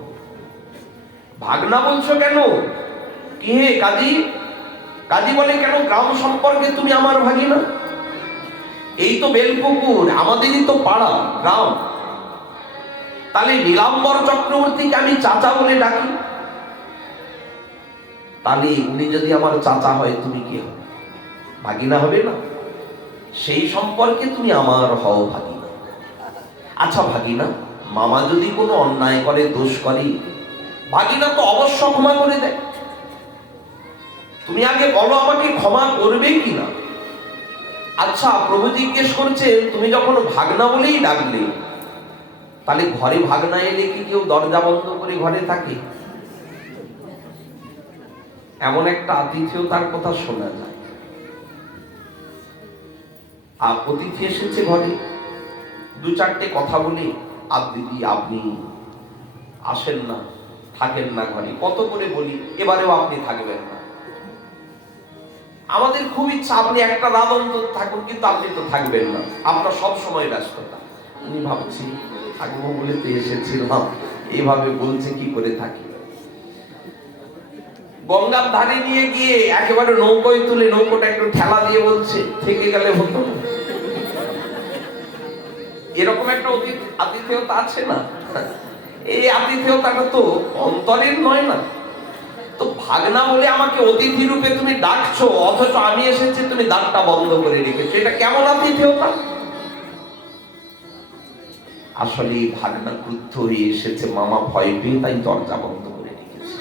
ভাগনা বলছো কেন? কি হে কাজী? কাজী বলে, কেন গ্রাম সম্পর্কে তুমি আমার ভাগিনা? এই তো বেলপুকুর, আমাদেরই তো পাড়া গ্রাম। তাহলে নীলাম্বর চক্রবর্তীকে আমি চাচা বলে ডাকি, তাহলে উনি যদি আমার চাচা হয়, তুমি কি হবে? ভাগিনা হবে না? সেই সম্পর্কে তুমি আমার হও ভাগিনা। আচ্ছা ভাগিনা, মামা যদি কোনো অন্যায় করে, দোষ করে, ভাগিনা তো অবশ্য ক্ষমা করে দেয়। তুমি আগে বলো আমাকে ক্ষমা করবে কিনা। আচ্ছা, প্রভু জিজ্ঞেস করছেন, তুমি যখন ভাগনা বলেই ডাকলে, তাহলে ঘরে ভাগনা এলে কি কেউ দরজা বন্ধ করে ঘরে থাকে? এমন একটা আতিথেয়তার কথা শোনা যায়। অতিথি এসেছে ঘরে, দু চারটে কথা বলে, আর দিদি আপনি আসেন না, থাকেন না ঘরে, কত করে বলি, এবারেও আপনি থাকবেন না। আমাদের খুব ইচ্ছা আপনি একটা রাত অন্তত থাকুন, কিন্তু আপনি তো থাকবেন না, আপনার সব সময় ব্যস্ততা। আমি ভাবছি থাকবো বলে তো এসেছিলাম, এভাবে বলছে কি করে থাকি। গঙ্গার ধারে নিয়ে গিয়ে একেবারে নৌকোয় তুলে নৌকোটা একটু ঠেলা দিয়ে বলছে, থেকে গেলে হতো না। এরকম একটা আতিথেয়তা আছে না? এই আতিথেয়তাটা তো অন্তরের নয় না। তো ভাগনা বলে আমাকে অতিথি রূপে তুমি ডাকছো, অথচ আমি এসেছি তুমি দ্বারটা বন্ধ করে রেখেছো, এটা কেমন আতিথেয়তা? আসলে ভাগনা ক্রুদ্ধ হয়ে এসেছে, মামা ভয় পেয়ে তাই দরজা বন্ধ করে রেখেছে।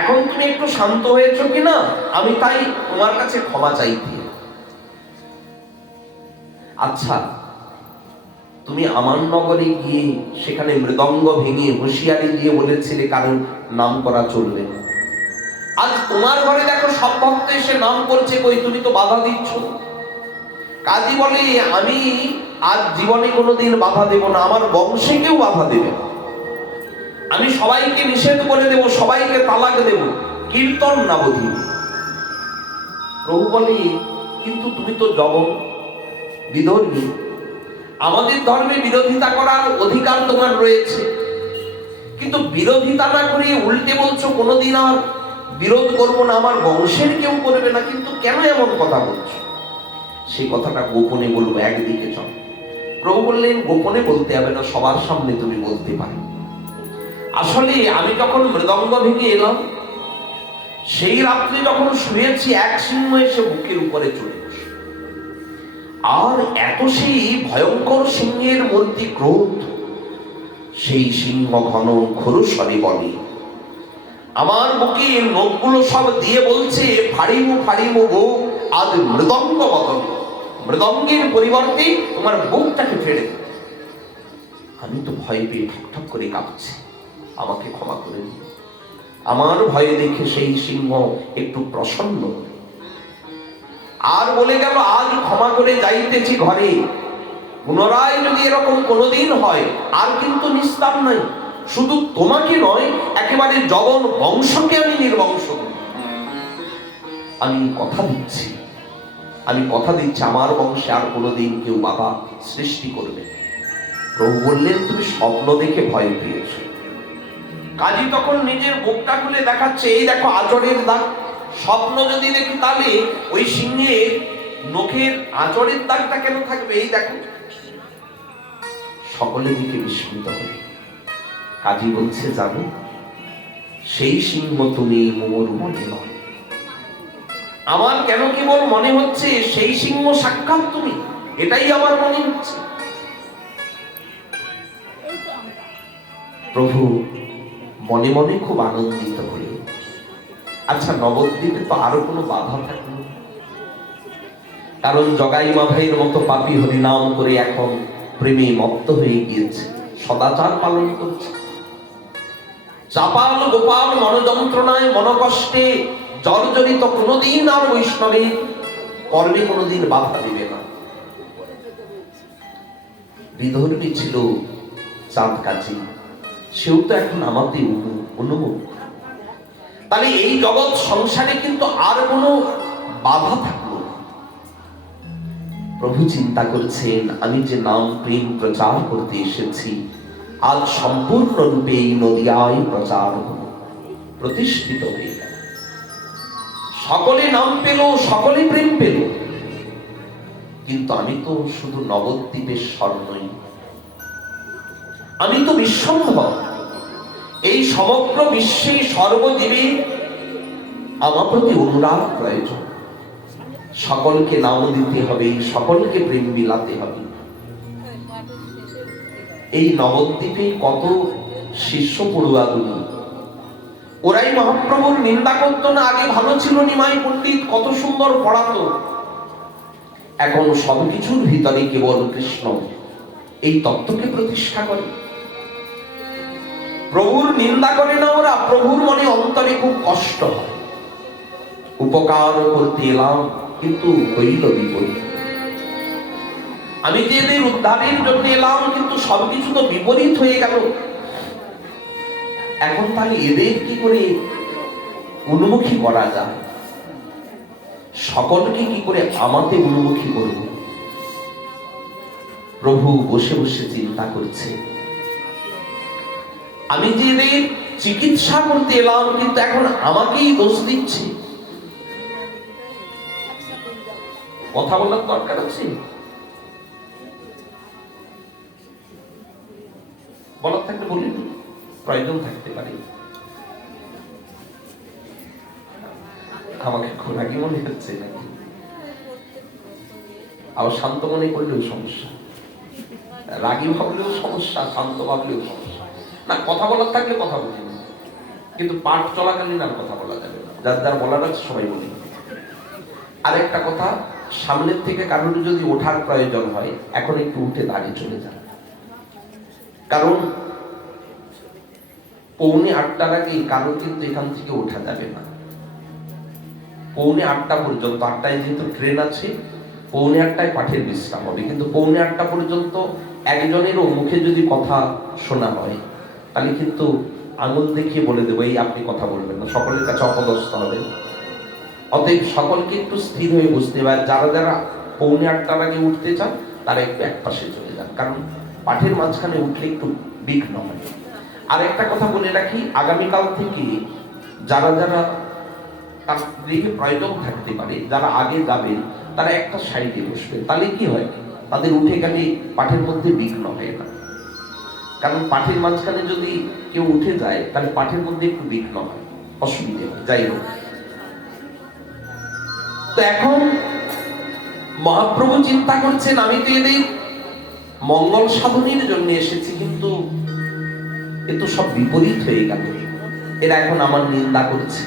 এখন তুমি একটু শান্ত হয়েছো কিনা, আমি তাই তোমার কাছে ক্ষমা চাইতে। আচ্ছা, তুমি আমার নগরে গিয়ে সেখানে মৃদঙ্গ ভেঙে হুঁশিয়ারি দিয়ে বলেছিলে কারণ নাম করা চলবে না। আজ তোমার ঘরে দেখো সব ভক্ত এসে নাম করছে, কই তুমি তো বাধা দিচ্ছ। কাজী বলে, আমি আজ জীবনে কোনোদিন বাধা দেব না, আমার বংশে কেউ বাধা দেবে না। আমি সবাইকে নিষেধ করে দেব, সবাইকে তালাক দেব, কীর্তন না বধি। প্রভু বলে, কিন্তু তুমি তো জবন বিধর্মী, আমাদের ধর্মে বিরোধিতা করার অধিকার তোমার রয়েছে, কিন্তু বিরোধিতা না করে উল্টে বলছো কোনোদিন আর বিরোধ করবো না, আমার বংশের কেউ করবে না। কিন্তু কেন এমন কথা বলছো? সেই কথাটা গোপনে বলবো, একদিকে চল। প্রভু বললেন, গোপনে বলতে হবে না, সবার সামনে তুমি বলতে পারো। আসলে আমি যখন মৃদঙ্গ ভেঙে এলাম, সেই রাত্রে যখন শুয়েছি, এক সিংহ এসে বুকের উপরে চলে বসে। আর এত সেই ভয়ঙ্কর সিংহের মধ্যে ক্রোধ, সেই সিংহ ঘন ঘোরস্বরে বলে, আমার বুকে নখগুলো সব দিয়ে বলছে, ফাড়িমু ফাড়িমু গো, আজ মৃদঙ্গ বদল, মৃদঙ্গের পরিবর্তে তোমার বুকটাকে ফেড়ে। আমি তো ভয় পেয়ে ঠকঠক করে কাঁপছি, আমাকে ক্ষমা করে দিন। আমার ভয়ে দেখে সেই সিংহ একটু প্রসন্ন আর বলে গেল, আজ ক্ষমা করে যাইতেছি ঘরে, পুনরায় যদি এরকম কোনোদিন হয় আর কিন্তু নিস্তার নাই। শুধু তোমাকে নয়, একেবারে জবন বংশকে আমি নির্বংশ করি। আমি কথা দিচ্ছি, আমার বংশে আর কোনোদিন কেউ বাধা সৃষ্টি করবে। প্রভু বললেন, তুমি স্বপ্ন দেখে ভয় পেয়েছ। কাজী তখন নিজের বুকটা খুলে দেখাচ্ছে, এই দেখো আঁচড়ের দাগ। স্বপ্ন যদি দেখি তাহলে ওই সিংহের নখের আঁচড়ের দাগটা কেন থাকবে? এই দেখো। সকলে দিকে বিস্মিত হল। কাজী বলছে, জানো, সেই সিংহ তুমি মোর মনে নয়। আমার কেন কেবল মনে হচ্ছে সেই সিংহ সাক্ষাৎ তুমি, এটাই আমার মনে হচ্ছে। প্রভু মনে মনে খুব আনন্দিত হয়ে, আচ্ছা নবদ্বীপে তো আরো কোনো বাধা থাকলো, কারণ জগাই মাভাইয়ের মতো পাপী হরিনাম করে এখন প্রেমে মত্ত হয়ে গিয়েছে, সদাচার পালন করছে। চাপাল গোপাল মনোযন্ত্রণায় মনকষ্টে জর্জরিত কোনোদিন আর বৈষ্ণবের কর্মে কোনোদিন বাধা দিবে না। বিধর্মী ছিল চাঁদ কাজী, সেও তো এখন আমাদের অনুমুখ। তাহলে এই জগৎ সংসারে কিন্তু আর কোনো বাধা থাকলো না। প্রভু চিন্তা করছেন, আমি যে নাম প্রেম প্রচার করতে এসেছি, আজ সম্পূর্ণরূপে এই নদিয়ায় প্রচার হলো, প্রতিষ্ঠিত হয়ে গেল। সকলে নাম পেল, সকলে প্রেম পেল, কিন্তু আমি তো শুধু নবদ্বীপের স্বর্ণই, আমি তো বিশ্বম্ভর। এই সমগ্র বিশ্বে সর্বজীবে আমার প্রতি অনুরাগ প্রয়োজন। সকলকে নাম দিতে হবে, সকলকে প্রেম বিলাতে হবে। এই নবদ্বীপে কত শিষ্য পড়ুয়া দুনি, ওরাই মহাপ্রভুর নিন্দা করতো না। আগে ভালো ছিল নিমাই পণ্ডিত, কত সুন্দর পড়াতো, এখন সবকিছুর ভিতরে কেবল কৃষ্ণ, এই তত্ত্বকে প্রতিষ্ঠা করে। প্রভুর নিন্দা করে না ওরা, প্রভুর মনে অন্তরে খুব কষ্ট হয়। উপকার করতে এলাম কিন্তু হইল বিপরীত। আমি যে এদের উদ্ধারের জন্য এলাম কিন্তু সবকিছু তো বিপরীত হয়ে গেল। এখন তাহলে এদের কি করে উন্মুখী করা যায়, সকলকে কি করে আমাতে উন্মুখী করব? প্রভু বসে বসে চিন্তা করছে, আমি যে এদের চিকিৎসা করতে এলাম কিন্তু এখন আমাকেই দোষ দিচ্ছে। কথা বলার দরকার আছে, বলার থাকলে বলিনি, প্রয়োজন থাকতে পারে। আমাকে রাগী মনে হচ্ছে নাকি? আবার শান্ত মনে করলেও সমস্যা, রাগী ভাবলেও সমস্যা, শান্ত ভাবলেও সমস্যা। না, কথা বলার থাকলে কথা বলি, কিন্তু পাঠ চলাকালীন আর কথা বলা যাবে না। যার যার বলার আছে সবাই বলি। আরেকটা কথা, সামনের থেকে কারোর যদি ওঠার প্রয়োজন হয় এখন একটু উঠে দাঁড়িয়ে চলে যান, কারণ 7:45 আগে কারোর কিন্তু এখান থেকে ওঠা যাবে না। 7:45 পর্যন্ত, 8টায় যেহেতু ট্রেন আছে, 7:45 পাঠের বিশ্রাম হবে, কিন্তু 7:45 পর্যন্ত একজনেরও মুখে যদি কথা শোনা হয় তাহলে কিন্তু আঙুল দেখিয়ে বলে দেবো এই আপনি কথা বলবেন না, সকলের কাছে অপদস্থ হবে। অতএব সকলকে একটু স্থির হয়ে বুঝতে হবে। যারা যারা 7:45 আগে উঠতে চান তারা একটু এক পাশে চলে যান, কারণ পাঠের মাঝখানে উঠলে একটু বিঘ্ন হয়। আর একটা কথা বলে রাখি, আগামীকাল থেকে যারা যারা তার গৃহে প্রয়োজন থাকতে পারে, যারা আগে যাবেন তারা একটা সাইডে বসবেন, তাহলে কি হয়, তাদের উঠে গেলে পাঠের মধ্যে বিঘ্ন হয় না। কারণ পাঠের মাঝখানে যদি কেউ উঠে যায় তাহলে পাঠের মধ্যে একটু বিঘ্ন হয়, অসুবিধে হয়। যাই হোক, তো এখন মহাপ্রভু চিন্তা করছেন, আমি তো এদের মঙ্গল সাধনের জন্য এসেছি, কিন্তু এ তো সব বিপরীত হয়ে গেল, এরা এখন আমার নিন্দা করছে।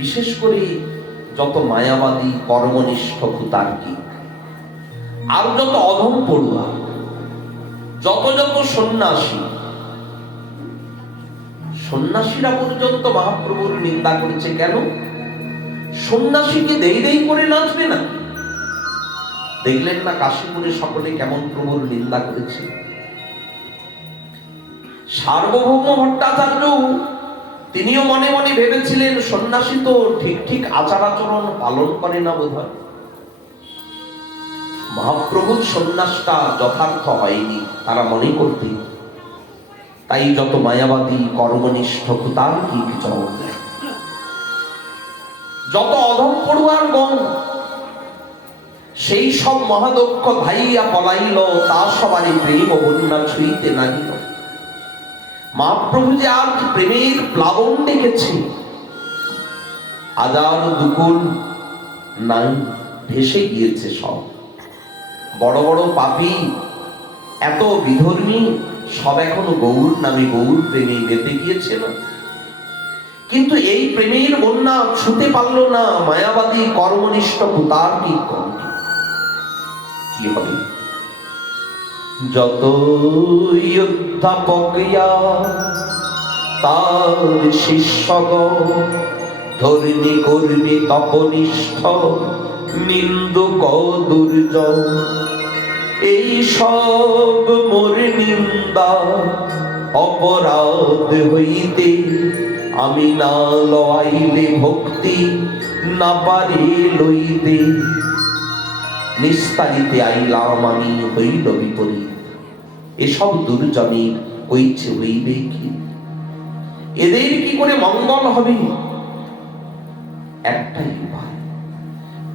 বিশেষ করে যত মায়াবাদী, কর্মনিষ্ঠ, কুতার্কিক, আর যত অধম পড়ুয়া, যত যত সন্ন্যাসীরা পর্যন্ত মহাপ্রভুর নিন্দা করছে। কেন? সন্ন্যাসীকে দেই দেই করে নাচবে না? দেখলেন না কাশীপুরে সকলে কেমন প্রভুর নিন্দা করেছে? সার্বভৌম ভট্টাচার্য তিনিও মনে মনে ভেবেছিলেন সন্ন্যাসী তো ঠিক ঠিক আচার আচরণ পালন করে না বোধহয়, মহাপ্রভুর সন্ন্যাসটা যথার্থ হয়নি তারা মনে করতেন। তাই যত মায়াবাদী, কর্মনিষ্ঠ, কুতার্কিক, যত অধম পড়ুয়ার গণ, সেই সব মহাদক্ষ ভাইয়া পলাইল, তা সবারই প্রেম বন্যা ছুঁইতে নাগিল। মহাপ্রভু যে আজ প্রেমের প্লাবন ডেকেছে, আজার দুকুল নাই, ভেসে গিয়েছে সব। বড় বড় পাপী, এত বিধর্মী, সব এখন গৌর নামে, গৌর প্রেমে মেতে গিয়েছে না? কিন্তু এই প্রেমের বন্যা ছুঁতে পারল না মায়াবাদী, কর্মনিষ্ঠ, কুতার্কিক গণকে। কি হবে? যত অধ্যাপকিয়া তার শিষ্যগণ, ধর্মী কর্মী তপনিষ্ঠ, নিন্দুক দুর্জন, এই সব মোর নিন্দা অপরাধ হইতে, আমি না লইলে ভক্তি না পারি লইতে, নিস্তারিতে আইলাম আমি, হইল বিপরীত। এসব দুর্জনের হইছে হইবে কি? এদের কি করে মঙ্গল হবে? একটাই উপায়,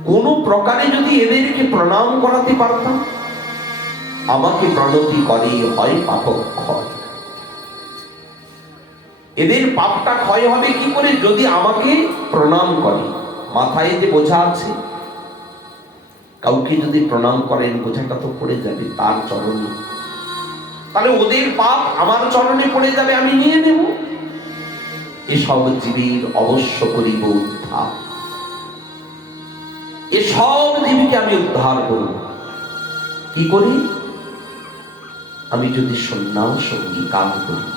কোন প্রকারে যদি এদেরকে প্রণাম করাতে পারতাম। আমাকে প্রণতি করে হয় পাপ ক্ষয়। এদের পাপটা ক্ষয় হবে কি করে? যদি আমাকে প্রণাম করে। মাথায় যে বোঝা আছে, কাউকে যদি প্রণাম করেন বোঝাটা তো পড়ে যাবে তার চরণে, তাহলে ওদের পাপ আমার চরণে পড়ে যাবে, আমি নিয়ে নেব। এসব জীবের অবশ্য করিব উদ্ধার। এসব জীবকে আমি উদ্ধার করব। কি করি? আমি যদি সন্ন্যাস অঙ্গীকার করি,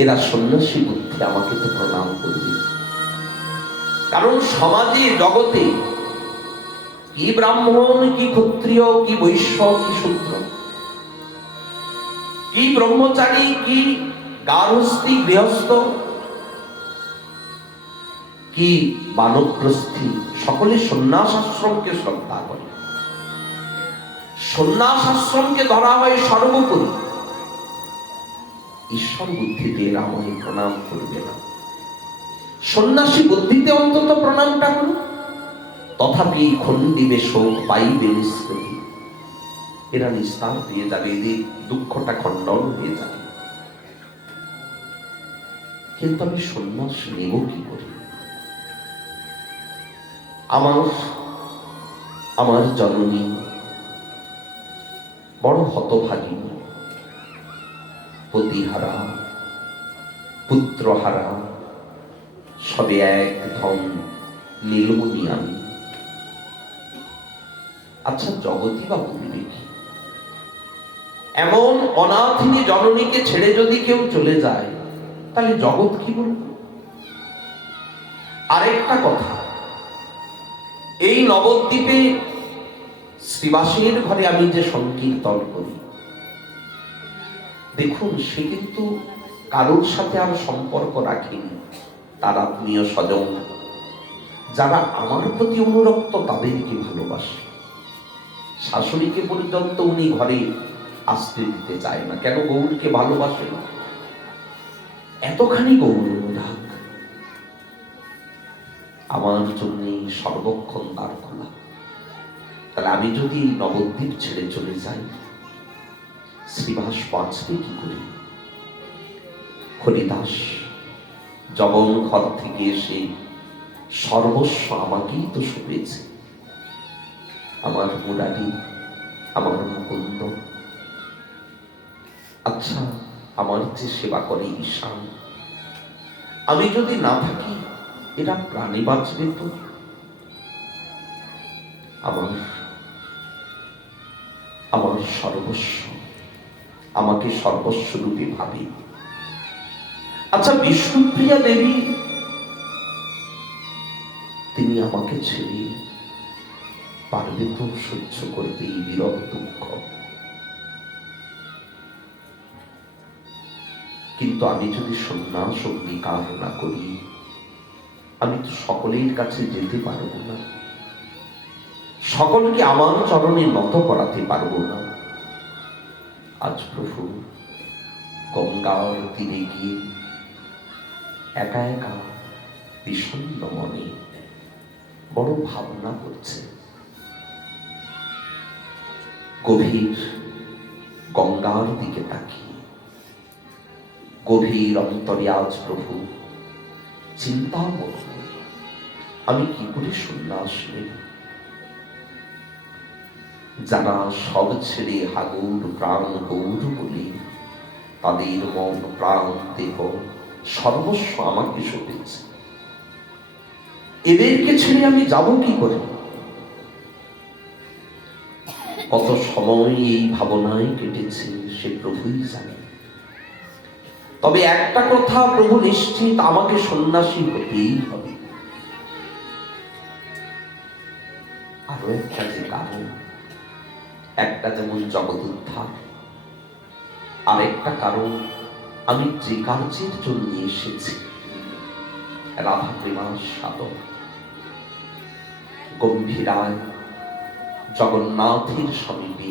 এরা সন্ন্যাসী বুদ্ধি আমাকে তো প্রণাম করবে। কারণ সমাজে, জগতে কি ব্রাহ্মণ, কি ক্ষত্রিয়, কি বৈশ্য, কি শূদ্র, কি ব্রহ্মচারী, কি গার্হস্থী গৃহস্থ, কি বানপ্রস্থী, সকলে সন্ন্যাস আশ্রমকে শ্রদ্ধা করে। সন্ন্যাস আশ্রমকে ধরা হয় সর্বোপরি। ঈশ্বর বুদ্ধিতে আমায় প্রণাম করবে না, সন্ন্যাসী বুদ্ধিতে অন্তত প্রণামটা করো। তথাপি খণ্ডিবে শোক পাইবে নিষ্কৃতি, এরা নিস্তার দিয়ে যাবে, এদের দুঃখটা খণ্ডন হয়ে যাবে। কিন্তু আমি সন্ন্যাস নেব কি করে? আমার জননী বড় হতভাগী, পতিহারা, পুত্রহারা, সবে এক ধন নীলমণি আমি। আচ্ছা, জগতই বা বলবে কি? এমন অনাথিনী জননীকে ছেড়ে যদি কেউ চলে যায়, তাহলে জগৎ কি বলবে? আরেকটা কথা, এই নবদ্বীপে শ্রীবাসের ঘরে আমি যে সংকীর্তন করি, দেখুন সে কিন্তু কারোর সাথে আর সম্পর্ক রাখেনি। তার আত্মীয় স্বজন যারা আমার প্রতি অনুরক্ত তাদেরকে ভালোবাসে। শাশুড়িকে পর্যন্ত উনি ঘরে আসতে দিতে চায় না। কেন? গৌরকে ভালোবাসে না। এতখানি গৌর অনুরাগ। আমার জন্য সর্বক্ষণ দ্বার খোলা। তাহলে আমি যদি নবদ্বীপ ছেড়ে চলে যাই, শ্রীবাস বাঁচবে কি করে? হরিদাস জবন ঘর থেকে এসে সর্বস্ব আমাকেই তো শুভেছে। আমার মুরারি, আমার মুকুন্দ। আচ্ছা, আমার যে সেবা করে ঈশান, আমি যদি না থাকি এরা প্রাণী বাঁচবে তো? আমার সর্বস্ব, আমাকে সর্বস্ব রূপে ভাবি। আচ্ছা, বিষ্ণুপ্রিয়া দেবী, তিনি আমাকে ছেড়ে পারবে তো সহ্য করতে এই বিরহ দুঃখ? কিন্তু আমি যদি সন্ন্যাস অঙ্গীকার না করি, আমি তো সকলের কাছে যেতে পারবো না, সকলকে আমার চরণে নত করাতে পারবো না। আজ প্রভু গঙ্গার তীরে গিয়ে একা একা বিষণ্ণ মনে বড় ভাবনা করছে। গভীর গঙ্গার দিকে তাকিয়ে গভীর অন্তরে আজ প্রভু চিন্তা মগ্ন, আমি কি করে সন্ন্যাস নেব? যারা সব ছেড়ে হাগুর প্রাণ গৌর বলে, তাদের মন প্রাণ দেহ সর্বস্ব আমাকে সঁপেছে, এদেরকে ছেড়ে আমি যাব কি করে? কত সময় এই ভাবনায় কেটেছে সে প্রভুই জানে। তবে একটা কথা প্রভু নিশ্চিত, আমাকে সন্ন্যাসী হতেই হবে। আরো একটা যে কারণ, একটা যেমন জগৎ উদ্ধার, আরেকটা কারণ আমি যে কার্যের জন্য এসেছি, রাধা প্রেমার সাধন, গম্ভীরায় জগন্নাথের সমীপে,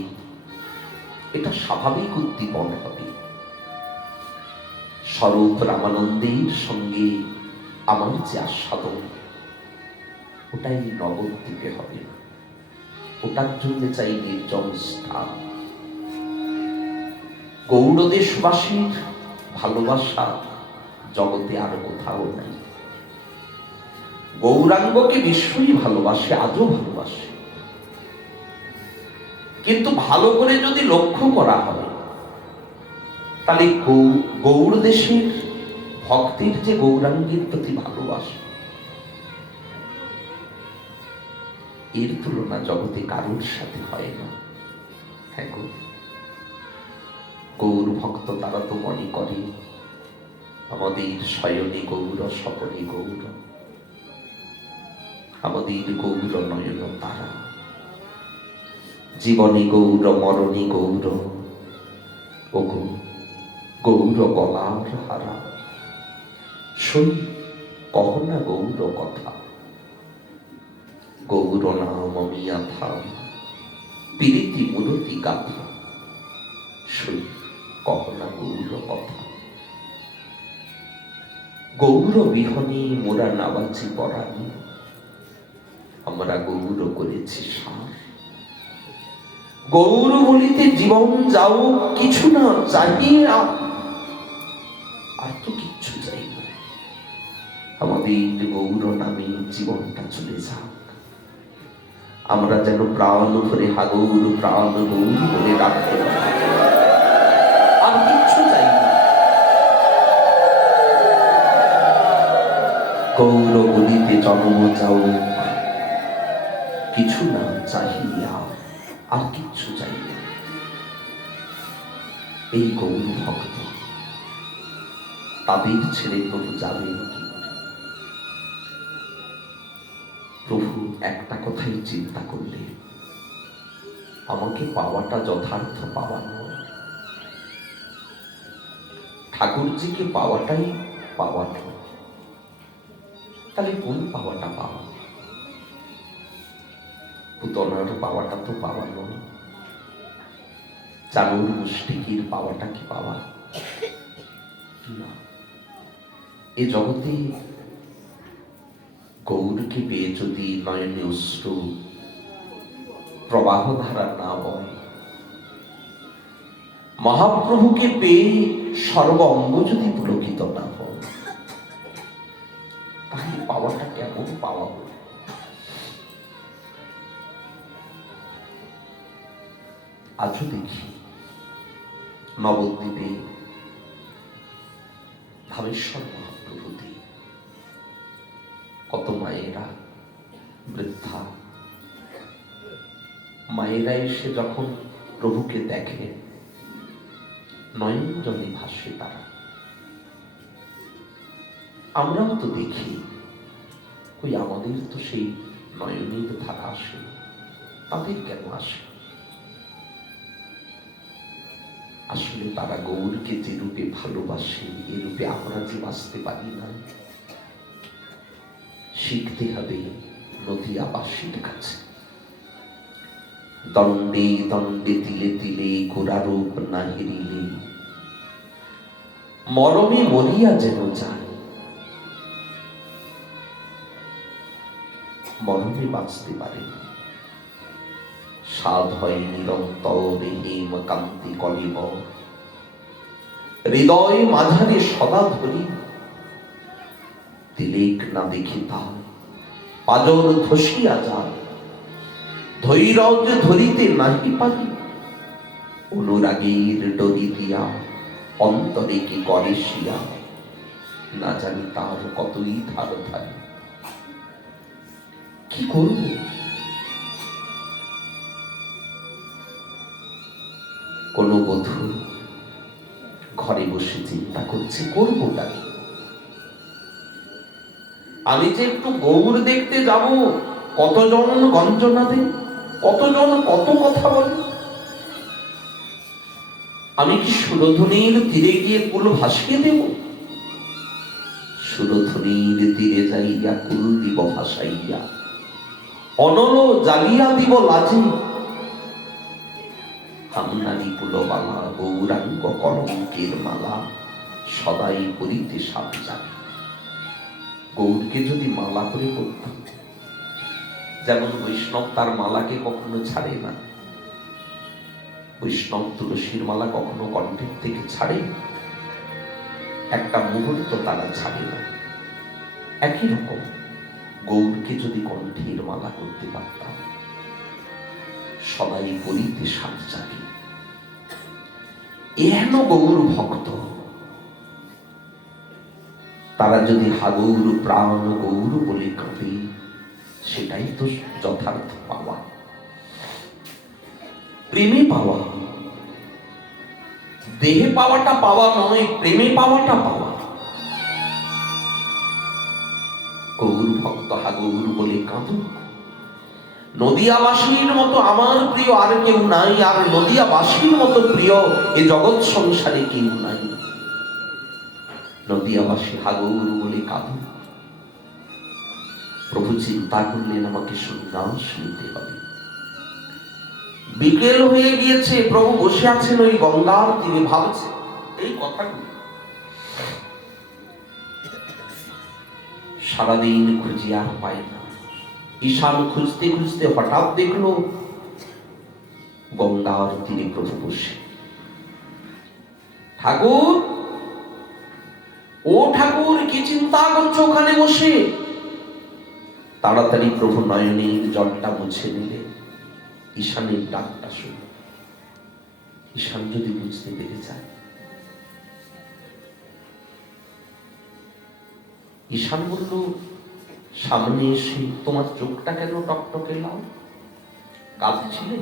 এটা স্বাভাবিক উদ্দীপন হবে। স্বরূপ রামানন্দের সঙ্গে আমার যে আস্বাদন, ওটাই নবদ্বীপে হবে না। ওটার জন্য চাই নির্জন স্থান। গৌড়দেশবাসীর ভালোবাসা জগতে আর কোথাও নাই। গৌরাঙ্গকে বিশ্বই ভালোবাসে, আজও ভালোবাসে। কিন্তু ভালো করে যদি লক্ষ্য করা হয়, তাহলে গৌড় দেশের ভক্তের যে গৌরাঙ্গের প্রতি ভালোবাসা, এর তুলনা জগতে কারোর সাথে হয় না। হ্যাঁ গো, গৌর ভক্ত তারা তো মনে করে আমাদের শয়নে গৌর, স্বপনে গৌর, আমাদের গৌর নয়ন তারা, জীবনে গৌর, মরণে গৌর। ও গো, গৌর গলার হারা, শুন কহ না গৌর কথা। গৌর নাম মিয়া থাম, প্রীতি মূলতি গাথা, শুন কহ না গৌর কথা। গৌর বিহনে মোরা নাবাচি পরাণী, আমরা গৌর করেছি সার। গৌর বলিতে জীবন যাও, কিছু না চাহিয়ে আর তো কিচ্ছু চাই না। আমাদের গৌর নামে জীবনটা চলে যাক, আমরা যেন প্রাণ ভরে হাগৌর, প্রাণ গৌর বলে রাখতে পারি, আর কিচ্ছু চাই না। গৌর বলিতে জন্ম যাও, কিছু না চাহিয়া আর কিচ্ছু চাই না। এই গৌর ভক্ত, তাদের ছেড়ে প্রভু যাবেন কি? প্রভু একটা কথাই চিন্তা করলে, আমাকে পাওয়াটা যথার্থ পাওয়া নয়, ঠাকুরজিকে পাওয়াটাই পাওয়া নয়। তাহলে কোন পাওয়াটা পাওয়া? পুতনার পাওয়াটা তো পাওয়া নয়, চানুর মুষ্টিকির পাওয়াটা কি পাওয়া না? এ জগতে গৌরকে পেয়ে যদি নয়নে অশ্রু প্রবাহ ধারা না বয়, মহাপ্রভুকে পেয়ে সর্ব অঙ্গ যদি পুলকিত না হয়, তাহলে পাওয়াটা কেমন পাওয়া হবে? আজও দেখি নবদ্বীপে ধামেশ্বর মহাপ্রভুতে কত মায়েরা, বৃদ্ধা মায়েরা এসে যখন প্রভুকে দেখে, নয়ন জলে ভাসে তারা। আমরাও তো দেখি, ওই আমাদের তো সেই নয়নের ধারা আসে, তাদের কেন আসে? আসলে তারা গৌরকে যে রূপে ভালোবাসে, এ রূপে আমরা যে বাঁচতে পারি না। শিখতে হবে নদিয়াবাসীর কাছে। দণ্ডে দণ্ডে তিলে তিলে গোরা রূপ না হেরিলে, মরমে মরিয়া যেন যায়। মরমে বাঁচতে পারে না, সাধ হয় নিরন্তর হেম কান্তি কলিব, হৃদয় মাঝারে সদা ধরি, তিলেক না দেখি তার পাজর ধসিয়া যায়, ধৈর্য ধরিতে নাহি পারি, অনুরাগীর ডরি দিয়া অন্তরে কি করে শিয়া, না জানি তার কতই ধার ধারি। কি করব? কোন বধূ ঘরে বসে চিন্তা করছে, করবোটা কি? আমি যে একটু গৌর দেখতে যাব, কতজন গঞ্জনা দেন, কতজন কত কথা বলে। আমি কি সুরধুনীর তীরে গিয়ে কুল ভাসিয়ে দেব? সুরধুনীর তীরে যাইয়া কুল দিব ভাসাইয়া, অনল জালিয়া দিব লাজে, হামনারি কুলবালা গৌরাঙ্গ কলঙ্কের মালা, সদাই করিতে সাপ জানে। গৌরকে যদি মালা করে পড়তাম, যেমন বৈষ্ণব তার মালাকে কখনো ছাড়ে না, বৈষ্ণব তুলসীর মালা কখনো কণ্ঠের থেকে ছাড়ে, একটা মুহূর্ত তারা ছাড়ে না। একই রকম গৌরকে যদি কণ্ঠের মালা করতে পারতাম, সবাই বলিতে সাপ জাগে। এহেন গৌর ভক্ত, তারা যদি হাগৌর প্রাণ গৌর বলে কাঁদে, সেটাই তো যথার্থ পাওয়া, প্রেমে পাওয়া। দেহে পাওয়াটা পাওয়া নয়, প্রেমে পাওয়াটা পাওয়া। গৌর ভক্ত হা গৌর বলে কাঁদো। নদিয়াবাসীর মতো আমার প্রিয় আর কেউ নাই, আর নদিয়াবাসীর মতো প্রিয় এ জগৎ সংসারে কেউ নাই। নদিয়াবাসী হা গৌর বলে কাঁদো। প্রভু চিন্তা করলেন আমাকে সন্ন্যাস নিতে হবে। বিকেল হয়ে গিয়েছে, প্রভু বসে আছেন ওই গঙ্গার তীরে, ভাবছে এই কথাগুলি। সারাদিন খুঁজি আর পাই না। ঈশান খুঁজতে খুঁজতে হঠাৎ দেখলো গঙ্গার তীরে প্রভু বসে। ঠাকুর, ও ঠাকুর, কি চিন্তা করছো ওখানে বসে? তাড়াতাড়ি প্রভু নয়নের জলটা মুছে নিলে। ঈশানের ডাকটা শুনে ঈশান যদি বুঝতে পেরে যায়। ঈশান বলল, সামনে এসে তোমার চোখটা কেন টকটকে লাল? কাঁদছিলে?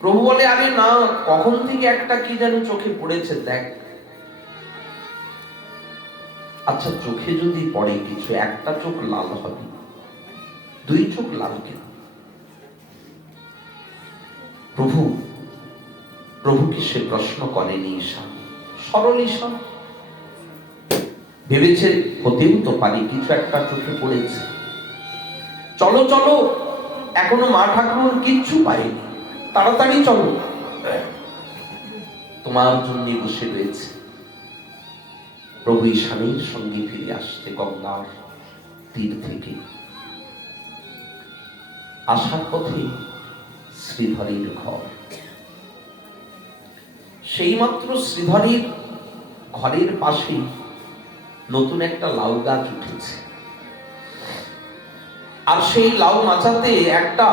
প্রভু বলে, আরে না, কখন থেকে একটা কি যেন চোখে পড়েছে, দেখ। আচ্ছা, চোখে যদি পড়ে কিছু, একটা চোখ লাল হবে, দুই চোখ লাল কেন? প্রভুকে সে প্রশ্ন করেনি ঈশান। সরল ঈশান ভেবেছে হতেও তো পারে কিছু একটা চোখে পড়েছে। চলো চলো, এখনো মা ঠাকুর কিচ্ছু পায়নি, তাড়াতাড়ি চলো, তোমার জন্য বসে রয়েছে। প্রভু ঈশানের সঙ্গে ফিরে আসতে গঙ্গার তীর থেকে আসার পথে শ্রীধরের ঘর। সেই মাত্র শ্রীধরের ঘরের পাশে নতুন একটা লাউ গাছ উঠেছে, আর সেই লাউ মাচাতে একটা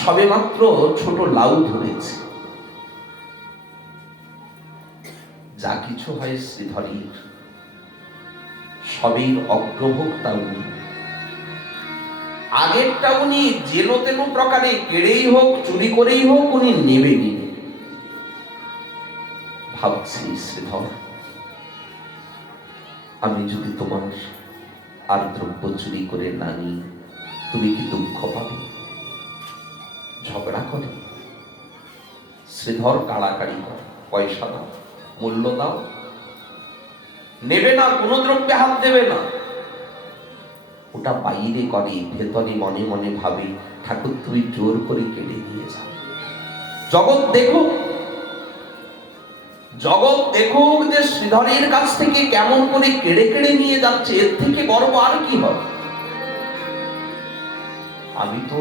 সবেমাত্র ছোট লাউ ধরেছে। যা কিছু হয় শ্রীধরের, সবের অগ্রভোক্তা উনি। আগেরটা উনি যেন তেন প্রকারে কেড়েই হোক, চুরি করেই হোক, উনি নেবেনি। ভাবছি, শ্রীধর, আমি যদি তোমার আর দ্রব্য চুরি করে না নিই, তুমি কি দুঃখ পাবে? ঝগড়া করে, শ্রীধর কাড়াকাড়ি করে, পয়সা দাও, মূল্য দাও, নেবে না, কোনো দ্রব্যে হাত দেবে না। ওটা বাইরে করে, ভেতরে মনে মনে ভাবে, ঠাকুর তুমি জোর করে কেড়ে নিয়ে যাও। জগৎ দেখুক, জগৎ দেখুক যে শ্রীধরের কাছ থেকে কেমন করে কেড়ে কেড়ে নিয়ে যাচ্ছে, এর থেকে গর্ব আর কি হবে? আমি তো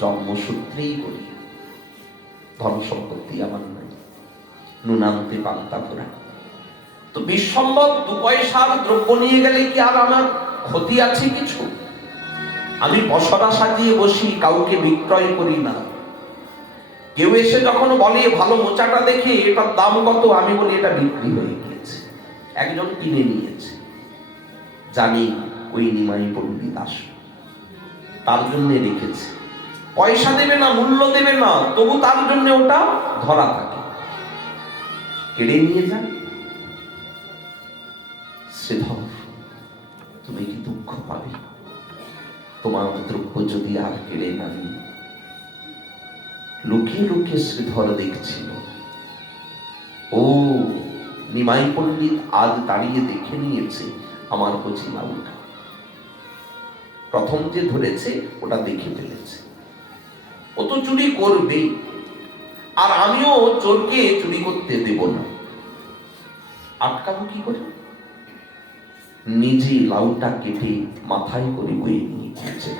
জন্মসূত্রেই করি, ধন সম্পত্তি আমার নাই, নুনান্তে পান্তা ভরা। তো বিশ্বম্বর 2 পয়সার দ্রব্য নিয়ে গেলে কি আর আমার ক্ষতি আছে কিছু? আমি পসরা সাজিয়ে বসি, কাউকে বিক্রয় করি না। কেউ এসে যখন বলে ভালো মোচাটা দেখে এটার দাম কত, আমি বলি এটা বিক্রি হয়ে গিয়েছে, একজন কিনে নিয়েছে। জানি ওই নিমাই পণ্ডিত আসবে, তার জন্য রেখেছে, পয়সা দেবে না, মূল্য দেবে না, তবু তার জন্য ওটা ধরা থাকে, কেড়ে নিয়ে যান। শ্রীধর, তুমি কি দুঃখ পাবে তোমার দ্রব্য যদি আর কেড়ে না নিই? লুকিয়ে লুকিয়ে শ্রীধর দেখছিল, ও নিমাই পণ্ডিত আজ দাঁড়িয়ে দেখে নিয়েছে আমার কচি লাউটা। প্রথম যে ধরেছে ওটা দেখে ফেলেছে, ও তো চুরি করবেই, আর আমিও চোরকে চুরি করতে দেব না। আটকাবো কি করে? নিজে লাউটা কেটে মাথায় করে বয়ে নিয়ে গিয়েছে।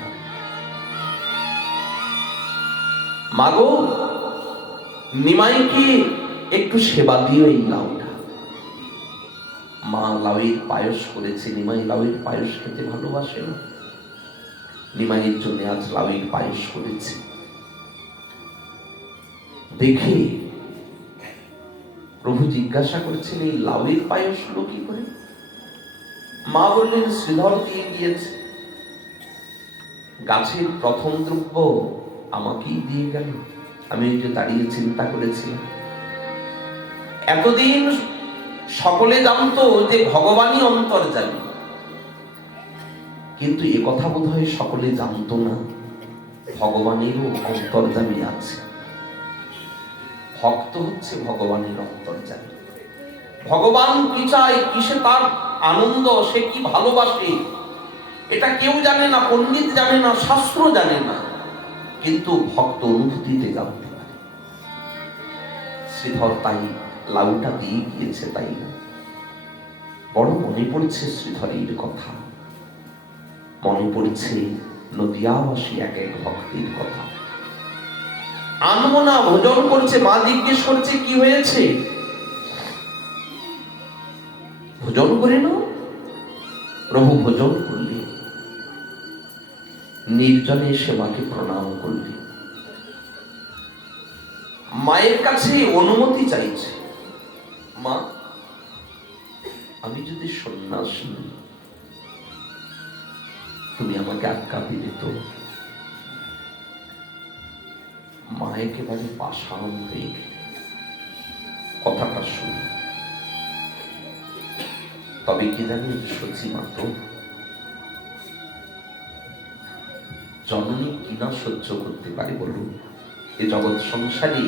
মাগো, নিমাইকে একটু সেবা দিও এই লাউটা। মা লাউয়ের পায়েস করেছে, নিমাই লাউয়ের পায়েস খেতে ভালোবাসে না, নিমাইয়ের জন্য আজ লাউয়ের পায়েস করেছে। দেখে প্রভু জিজ্ঞাসা করেছেন, এই লাউয়ের পায়েস হলো কি করে? মা বললেন, শ্রীধর দিয়ে গিয়েছে। গাছের প্রথম দ্রব্য আমাকেই দিয়ে গেল। আমি ওই যে দাঁড়িয়ে চিন্তা করেছিলাম, এতদিন সকলে জানতো যে ভগবানই অন্তর্যামী, কিন্তু এ কথা বোধ হয় সকলে জানতো না ভগবানেরও অন্তর্যামী আছে। ভক্ত হচ্ছে ভগবানের অন্তর্যামী। ভগবান কি চায়, কিসে তার আনন্দ, সে কি ভালোবাসে, এটা কেউ জানে না, পণ্ডিত জানে না, শাস্ত্র জানে না, কিন্তু ভক্ত অনুভূতিতে জানতে পারে। শ্রীধর তাই লাউটা দিয়ে গিয়েছে, তাই না? বড় মনে পড়ছে শ্রীধরের কথা, মনে পড়ছে নদিয়াবাসী এক এক ভক্তের কথা। আনবো না, ভোজন করছে, মা জিজ্ঞেস করছে কি হয়েছে, ভোজন করে না। প্রভু ভোজন করলে, নির্জনে এসে মাকে প্রণাম করলে, মায়ের কাছে অনুমতি চাইছে, মা আমি যদি সন্ন্যাসী হই, তুমি আমাকে আজ্ঞা দিলে তো। মা একেবারে পাষাণ হয়ে গেলে, কথাটা শুনি। তবে কি জানি সচি মাত্র জননী কিনা সহ্য করতে পারে বলুন? এ জগৎ সংসারে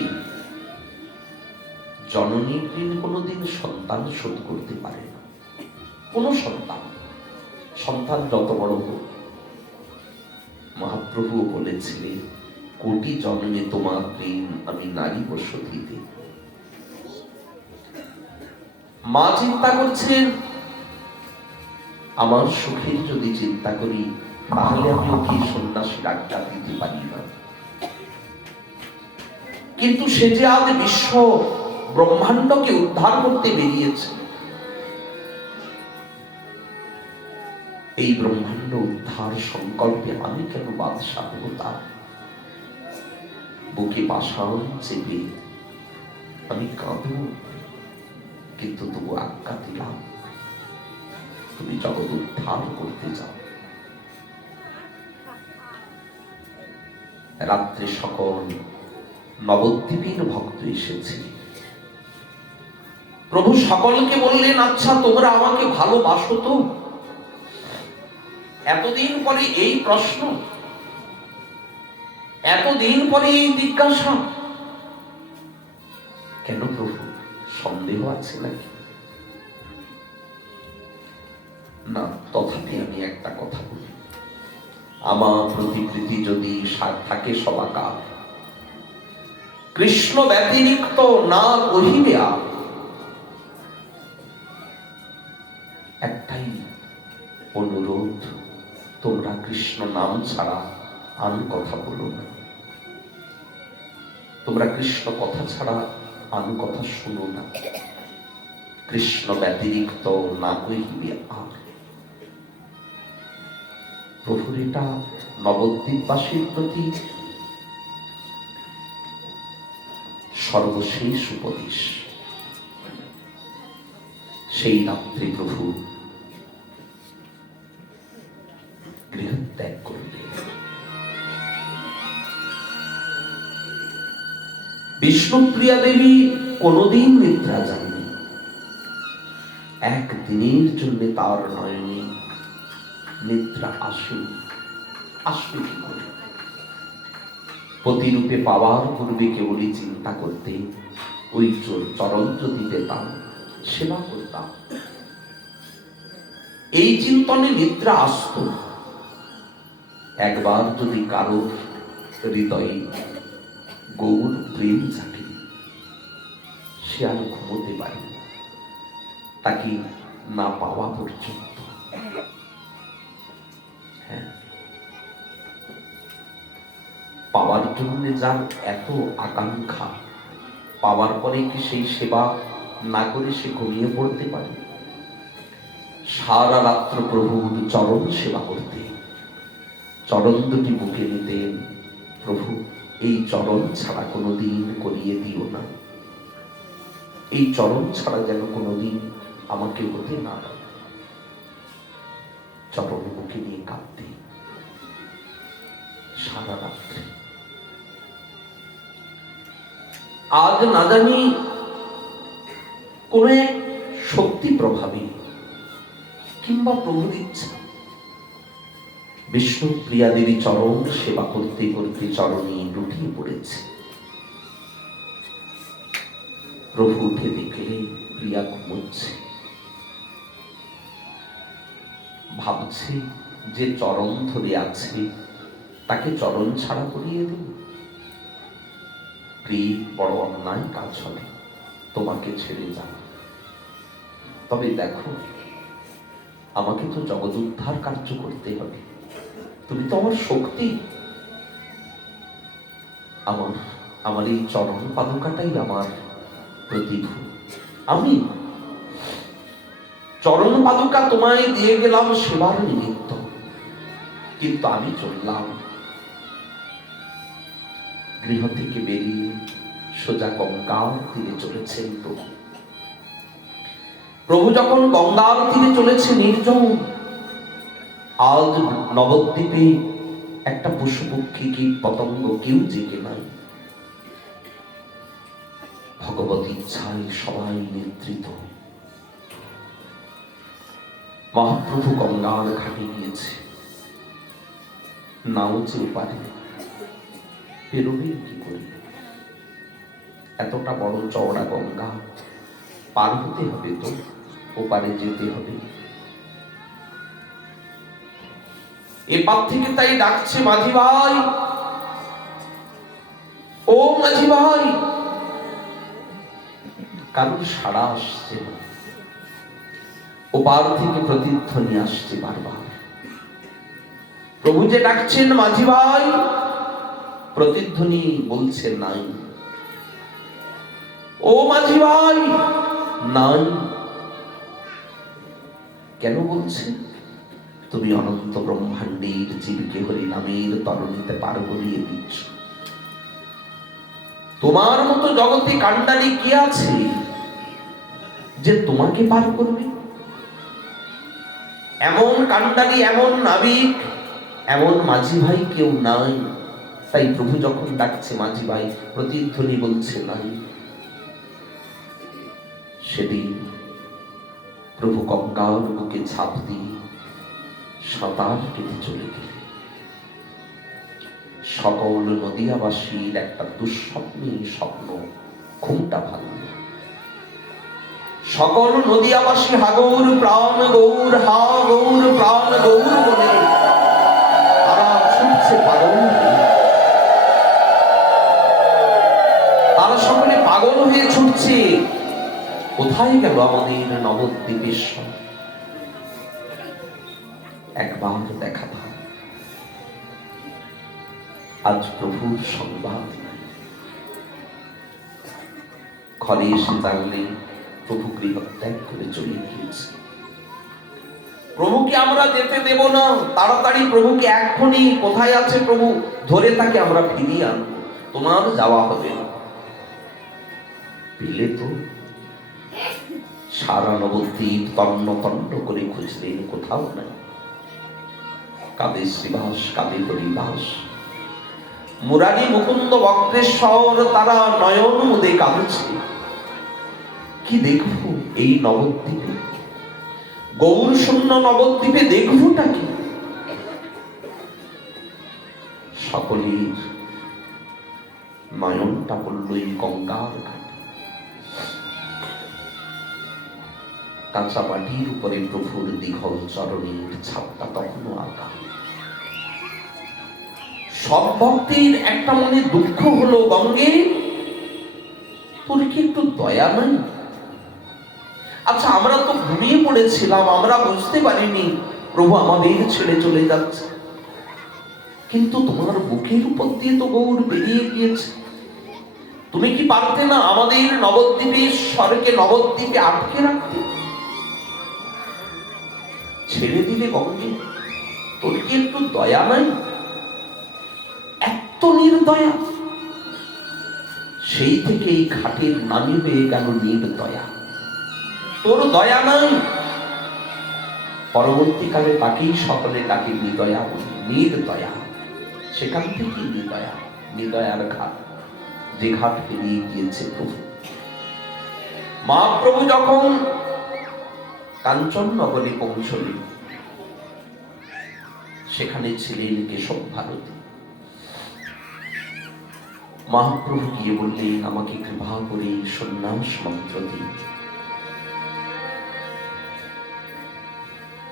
জননীর ঋণ কোনোদিন সন্তান শোধ করতে পারে না। কোন সন্তান যত বড় হোক, মহাপ্রভু বলেছিলেন কোটি জন্মে তোমার ঋণ আমি নারী বসতিতে। মা চিন্তা করছেন আমার সুখের যদি চিন্তা করি, তাহলে আমি ওকে সন্ন্যাসীর আজ্ঞা দিতে পারি না। কিন্তু সে যে আজ বিশ্ব ব্রহ্মাণ্ডকে উদ্ধার করতে বেরিয়েছে, এই ব্রহ্মাণ্ড উদ্ধার সংকল্পে আমি কেন বাদশা হব তার? বুকে পাষাণ চেপে আমি কাঁদব, কিন্তু তবু আজ্ঞা দিলাম তুমি জগৎ উদ্ধার করতে যাও। রাত্রে সকল নবদ্বীপের ভক্ত এসেছে। প্রভু সকলকে বললেন, আচ্ছা তোমরা আমাকে ভালোবাসো তো? এতদিন পরে এই প্রশ্ন, এতদিন পরে এই জিজ্ঞাসা কেন প্রভু? সন্দেহ আছে নাকি? না, তথাপি আমি একটা কথা বলি, আমার প্রতিকৃতি যদি থাকে সবাকার, কৃষ্ণ ব্যতিরিক্ত না কহিবে আর। একটাই অনুরোধ, তোমরা কৃষ্ণ নাম ছাড়া আন কথা বলো না। তোমরা কৃষ্ণ কথা ছাড়া আন কথা শুনো না। কৃষ্ণ ব্যতিরিক্ত না কহিবে আর। প্রভুর এটা নবদ্বীপবাসীর প্রতি সর্বশেষ উপদেশ। সেই রাত্রে প্রভু গৃহত্যাগ করলেন। বিষ্ণুপ্রিয়া দেবী কোনদিন নিদ্রা যাননি। একদিনের জন্য তার নয়নে নিদ্রা আসেনি। আসবে কি করে? প্রতিরূপে পাওয়ার পূর্বে কেবলই চিন্তা করতে, ওই চরণ যদি পেতাম, সেবা করতাম, এই চিন্তনে নিদ্রা আসত। একবার যদি কারো হৃদয়ে গৌর প্রেম জাগে, সে আর ঘুমোতে পারে না, তাকে না পাওয়া পর্যন্ত। হ্যাঁ, পাওয়ার জন্য যার এত আকাঙ্ক্ষা, পাওয়ার পরে কি সেই সেবা না করে সে ঘুমিয়ে পড়তে পারে? সারা রাত্র প্রভুর চরণ সেবা করতে, চরণ দুটি বুকে নিতেন। প্রভু এই চরণ ছাড়া কোনোদিন করিয়ে দিও না, এই চরণ ছাড়া যেন কোনোদিন আমাকে হতে না হয়। চরণ বুকে নিয়ে কাঁদতে। সারা রাত্রে। আজ না জানি কোন এক শক্তি প্রভাবী কিংবা প্রভুর ইচ্ছা, বিষ্ণু প্রিয়া দেবী চরণ সেবা করতে করতে চরণে লুটিয়ে পড়েছে। প্রভু উঠে দেখলে প্রিয়া ঘুমোচ্ছে। ভাবছে যে চরণ ধরে আছে তাকে চরণ ছাড়া করিয়ে দেব। প্রিয়, বড় অন্যায় কাজ হবে, তোমাকে ছেড়ে যাব। তবে দেখো, আমাকে তো জগৎ উদ্ধার কার্য করতে হবে, তুমি তো আমার শক্তি। আমার এই চরণ পাদুকাটাই আমার প্রতিভূ। আমি চরণ পাদুকা তোমায় দিয়ে গেলাম সেবার নিমিত্ত, কিন্তু আমি চললাম। গৃহ থেকে বেরিয়ে সোজা গঙ্গার তীরে চলেছেন প্রভু। প্রভু যখন গঙ্গার তীরে চলেছে নির্জন, আজ নবদ্বীপে একটা পশু পক্ষী কীট পতঙ্গ কেউ জেগে নাই। ভগবত ইচ্ছায় সবাই নিদ্রিত। মহাপ্রভু গঙ্গার ঘাটে গিয়েছে, নাও চেয়ে পারে, পেরোবে কি করে? এতটা বড় চওড়া গঙ্গা পার হতে হবে, তো ওপারে যেতে হবে। এপার থেকে তাই ডাকছে, মাঝি ভাই, ও মাঝি ভাই। কারণ সাড়া আসছে না। ওপার থেকে প্রতিধ্বনি আসছে বারবার। প্রভু যে ডাকছেন মাঝি ভাই, প্রতিধ্বনি বলছে নাই। ও মাঝি ভাই, নাই। কেন বলছে? তুমি অনন্ত ব্রহ্মাণ্ডের জীবকে হরি নামের তরণীতে পার করিয়ে দিচ্ছ। তোমার মতো জগতে কাণ্ডারি কি আছে যে তোমাকে পার করবে? এমন কাণ্ডারি, এমন নাবিক, এমন মাঝি ভাই কেউ নাই। তাই প্রভু যখন ডাকছে মাঝি ভাই, প্রতিধ্বনি বলছে নাই। সেদিন প্রভু গঙ্গার বুকে ঝাঁপ দিয়ে সাঁতার কেটে চলে গেলে সকল নদিয়াবাসীর একটা দুঃস্বপ্নে স্বপ্ন ঘুমটা ভাঙল। সকল নদিয়াবাসী হাগৌর প্রাণ গৌর, হা গৌর প্রাণ গৌর বলে তারা ছুটছে পাগল হয়ে। তারা সকলে পাগল হয়ে ছুটছে। কোথায় গেল আমাদের নবদ্বীপেশ্বর? একবার দেখা দাও। আজ প্রভুর সংবাদ নাই। ঘরে এসে জানলে প্রভু গৃহ ত্যাগ করে চলে গিয়েছে। প্রভুকে আমরা যেতে দেব না। তাড়াতাড়ি প্রভুকে এক্ষুনি কোথায় আছে প্রভু ধরে তাকে আমরা ফিরিয়ে আনবো। তোমার যাওয়া হবে না। পেলে তো সারা নবদ্বীপ তন্ন তন্ন করে খুঁজলেন, কোথাও নাই। কাঁদে শ্রীবাস, কাঁদে হরিবাস, মুরারি মুকুন্দ বক্রেশ্বর, তারা নয়ন মুদে কাঁদছে। কি দেখবো এই নবদ্বীপে? গৌর শূন্য নবদ্বীপে দেখবোটা কি? সকলের নয়নটা পড়ল এই গঙ্গার ঘাটে। কাঁচা মাটির উপরে প্রভুর দীঘল চরণের ছাপটা তখনও আঁকা। সব ভক্তের একটা মনে দুঃখ হলো, গঙ্গে তোর কি একটু দয়া নাই? আচ্ছা, আমরা তো ঘুমিয়ে পড়েছিলাম, আমরা বুঝতে পারিনি প্রভু আমাদের ছেড়ে চলে যাচ্ছে, কিন্তু তোমার বুকের উপর দিয়ে তো গৌর বেরিয়ে গিয়েছে। তুমি কি পারতে না আমাদের নবদ্বীপের স্বরকে নবদ্বীপে আটকে রাখতে? ছেড়ে দিলে গঙ্গে, তোর কি একটু দয়া নাই? এত নির্দয়া। সেই থেকে এই ঘাটের নামই হয়ে গেল নির্দয়া। তোর দয়া নাই। পরবর্তীকালে তাকেই সকলে ডাকে নির্দয়া বলে, নির্দয়া। সেখান থেকে নিদয়ার ঘাট, যে ঘাট পেরিয়ে গিয়েছে প্রভু। মহাপ্রভু যখন কাঞ্চননগরে পৌঁছলেন, সেখানে ছিলেন কেশব ভারতী। মহাপ্রভু গিয়ে বললেন, আমাকে কৃপা করে সন্ন্যাস মন্ত্র দিন।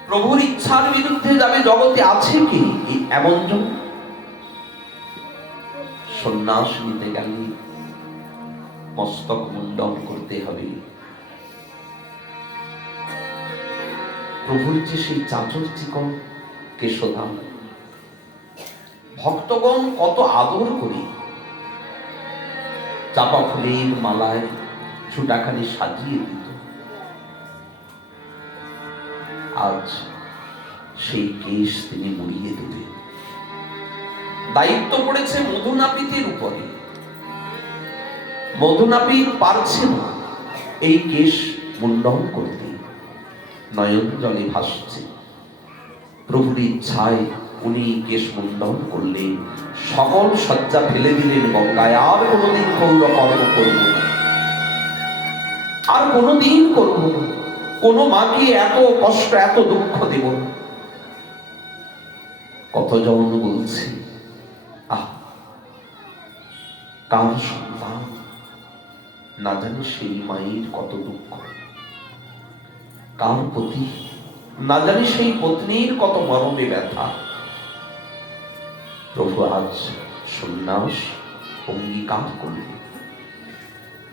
প্রভুর ইচ্ছার বিরুদ্ধে যাবে জগতে আছে কি এমন জন? সন্ন্যাস নিতে গেলে মস্তক মুন্ডন করতে হবে। প্রভুর যে সেই চাচর চিকন কেশধাম, ভক্তগণ কত আদর করে চাপা ফুলের মালায় ছুটাখানি সাজিয়ে দিত। আজ সেই কেশ তিনি মুড়িয়ে দেবেন। দায়িত্ব পড়েছে মধুনাপিতের উপরে। মধুনাপিত পারছে না এই কেশ মুন্ডন করতে, নয়ন জলে ভাসছে। প্রভুর ইচ্ছায় উনি কেশ মুন্ডন করলেন, সকল সজ্জা ফেলে দিলেন গঙ্গায়। আর কোনোদিন গৌর কর্ম করব না, আর কোনোদিন করব না, কোনো মাকে এত কষ্ট এত দুঃখ দেব না। কতজন বলছে, আহ কার সন্তান, না জানি সেই মায়ের কত দুঃখ, কার প্রতি না জানি সেই পত্নীর কত মরমে ব্যথা। প্রভু আজ সন্ন্যাস অঙ্গীকার করলেন।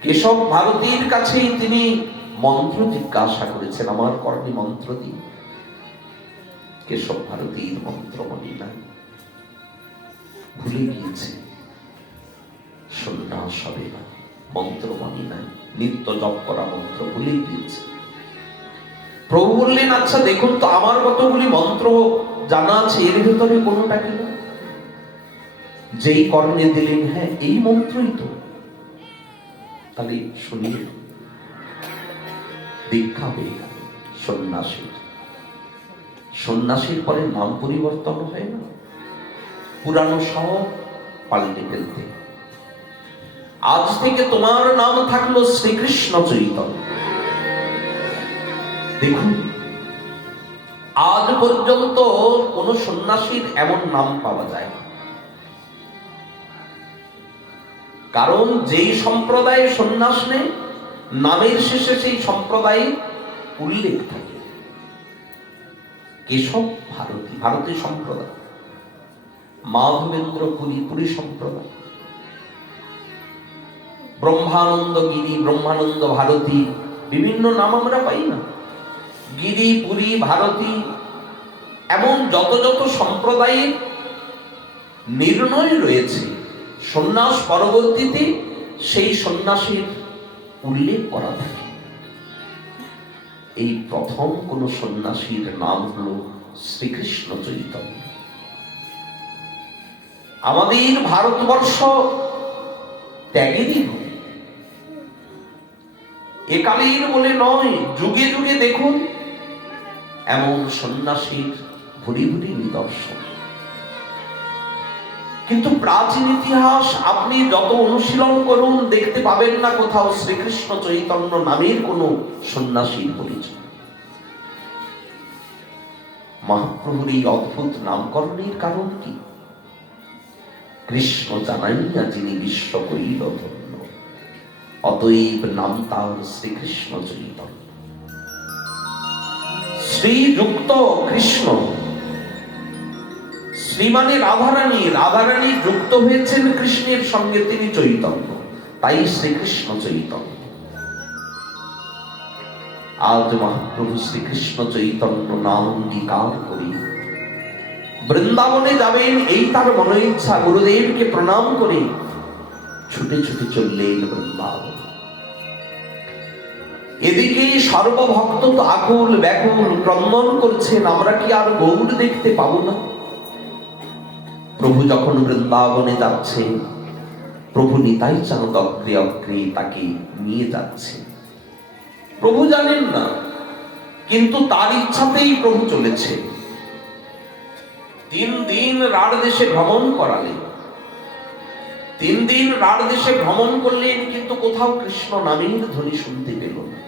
কেশব ভারতীর কাছেই তিনি মন্ত্র জিজ্ঞাসা করেছেন, আমার কর্ণে মন্ত্র দিন। কেশব ভারতীর মন্ত্র মনে নাই, ভুলে গিয়েছে। সন্ন্যাস হবে না, মন্ত্র মনে নাই, নিত্য জপ করা মন্ত্র ভুলে গিয়েছে। প্রভু বললেন, আচ্ছা দেখুন তো আমার কতগুলি মন্ত্র জানা আছে, এর ভেতরে কোনোটা কিনা? যেই কর্ণে দিলেন, হ্যাঁ এই মন্ত্রই তো। তাহলে শুনিয়ে দীক্ষা হয়ে গেল সন্ন্যাসীর। সন্ন্যাসীর পরে নাম পরিবর্তন হয় না, পুরানো সব পাল্টে ফেলতে। আজ থেকে তোমার নাম থাকলো শ্রীকৃষ্ণ চৈতন্য। দেখুন, আজ পর্যন্ত কোন সন্ন্যাসীর এমন নাম পাওয়া যায় না। কারণ যেই সম্প্রদায়ে সন্ন্যাস নেয়, নামের শেষে সেই সম্প্রদায়ে উল্লেখ থাকে। কেশব ভারতী, ভারতী সম্প্রদায়। মাধবেন্দ্র পুরী, পুরী সম্প্রদায়। ব্রহ্মানন্দ গিরি, ব্রহ্মানন্দ ভারতী, বিভিন্ন নাম আমরা পাই না? গিরি, পুরী, ভারতী, এমন যত যত সম্প্রদায়ের নির্ণয় রয়েছে, সন্ন্যাস পরবর্তীতে সেই সন্ন্যাসের উল্লেখ করা থাকে। এই প্রথম কোন সন্ন্যাসীর নাম হল শ্রীকৃষ্ণ চৈতন্য। আমাদের ভারতবর্ষ ত্যাগেরই ভূমি। একালের বলে নয়, যুগে যুগে দেখুন এমন সন্ন্যাসীর ভুরি ভুরি নিদর্শন। কিন্তু প্রাচীন ইতিহাস আপনি যত অনুশীলন করুন, দেখতে পাবেন না কোথাও শ্রীকৃষ্ণ চৈতন্য নামের কোন সন্ন্যাসীর পরিচয়। মহাপ্রভুর এই অদ্ভুত নামকরণের কারণ কি? কৃষ্ণ জানাইয়া যিনি বিশ্ব কইল ধন্য, অতএব নাম তার শ্রীকৃষ্ণ চৈতন্য। শ্রীযুক্ত কৃষ্ণ, শ্রী মানে রাধারানী, রাধারানী যুক্ত হয়েছেন কৃষ্ণের সঙ্গে, তিনি চৈতন্য, তাই শ্রীকৃষ্ণ চৈতন্য। আজ মহাপ্রভু শ্রীকৃষ্ণ চৈতন্য নাম অঙ্গীকার করি বৃন্দাবনে যাবেন, এই তার মনে ইচ্ছা। গুরুদেবকে প্রণাম করে ছুটে ছুটে চললেন বৃন্দাবন। এদিকে সর্বভক্ত তো আকুল ব্যাকুল ক্রন্দন করছেন, আমরা কি আর গৌর দেখতে পাবো না? প্রভু যখন বৃন্দাবনে যাচ্ছে, প্রভু নিতাই চাঁদ অগ্রে অগ্রে তাকে নিয়ে যাচ্ছে। প্রভু জানেন না, কিন্তু তার ইচ্ছাতেই প্রভু চলেছে। 3 দিন রাঢ় দেশে ভ্রমণ করালেন। 3 দিন রাঢ় দেশে ভ্রমণ করলেন, কিন্তু কোথাও কৃষ্ণ নামের ধ্বনি শুনতে পেল না।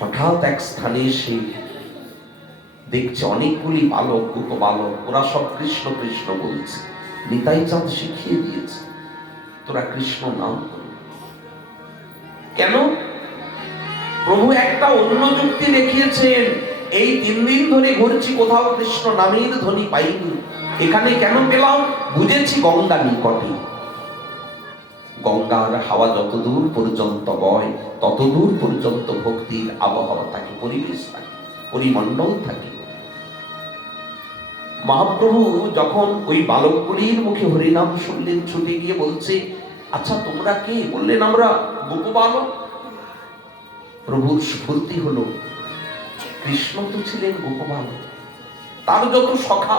হঠাৎ এক স্থানে এসে দেখছে অনেকগুলি বালক, দুটো বালক, ওরা সব কৃষ্ণ কৃষ্ণ বলছে। নিতাই চাঁদ শিখিয়ে দিয়েছে, তোরা কৃষ্ণ নাম কর। কেন? প্রভু একটা অন্য যুক্তি দেখিয়েছেন। এই 3 দিন ধরে ঘুরছি, কোথাও কৃষ্ণ নামের ধ্বনি পাইনি, এখানে কেন পেলাম? বুঝেছি গঙ্গা নিকটে। গঙ্গার হাওয়া যতদূর পর্যন্ত বয়, ততদূর পর্যন্ত ভক্তির আবহাওয়া থাকে, পরিবেশ থাকে, পরিমণ্ডল থাকে। মহাপ্রভু যখন ওই বালকগুলির মুখে হরিনাম শুনলেন, ছুটে গিয়ে বলছে, আচ্ছা তোমরা কে? বললেন আমরা গোপ বালক। প্রভুর স্ফূর্তি হলো, কৃষ্ণ তো ছিলেন গোপ বালক, তার যত সখা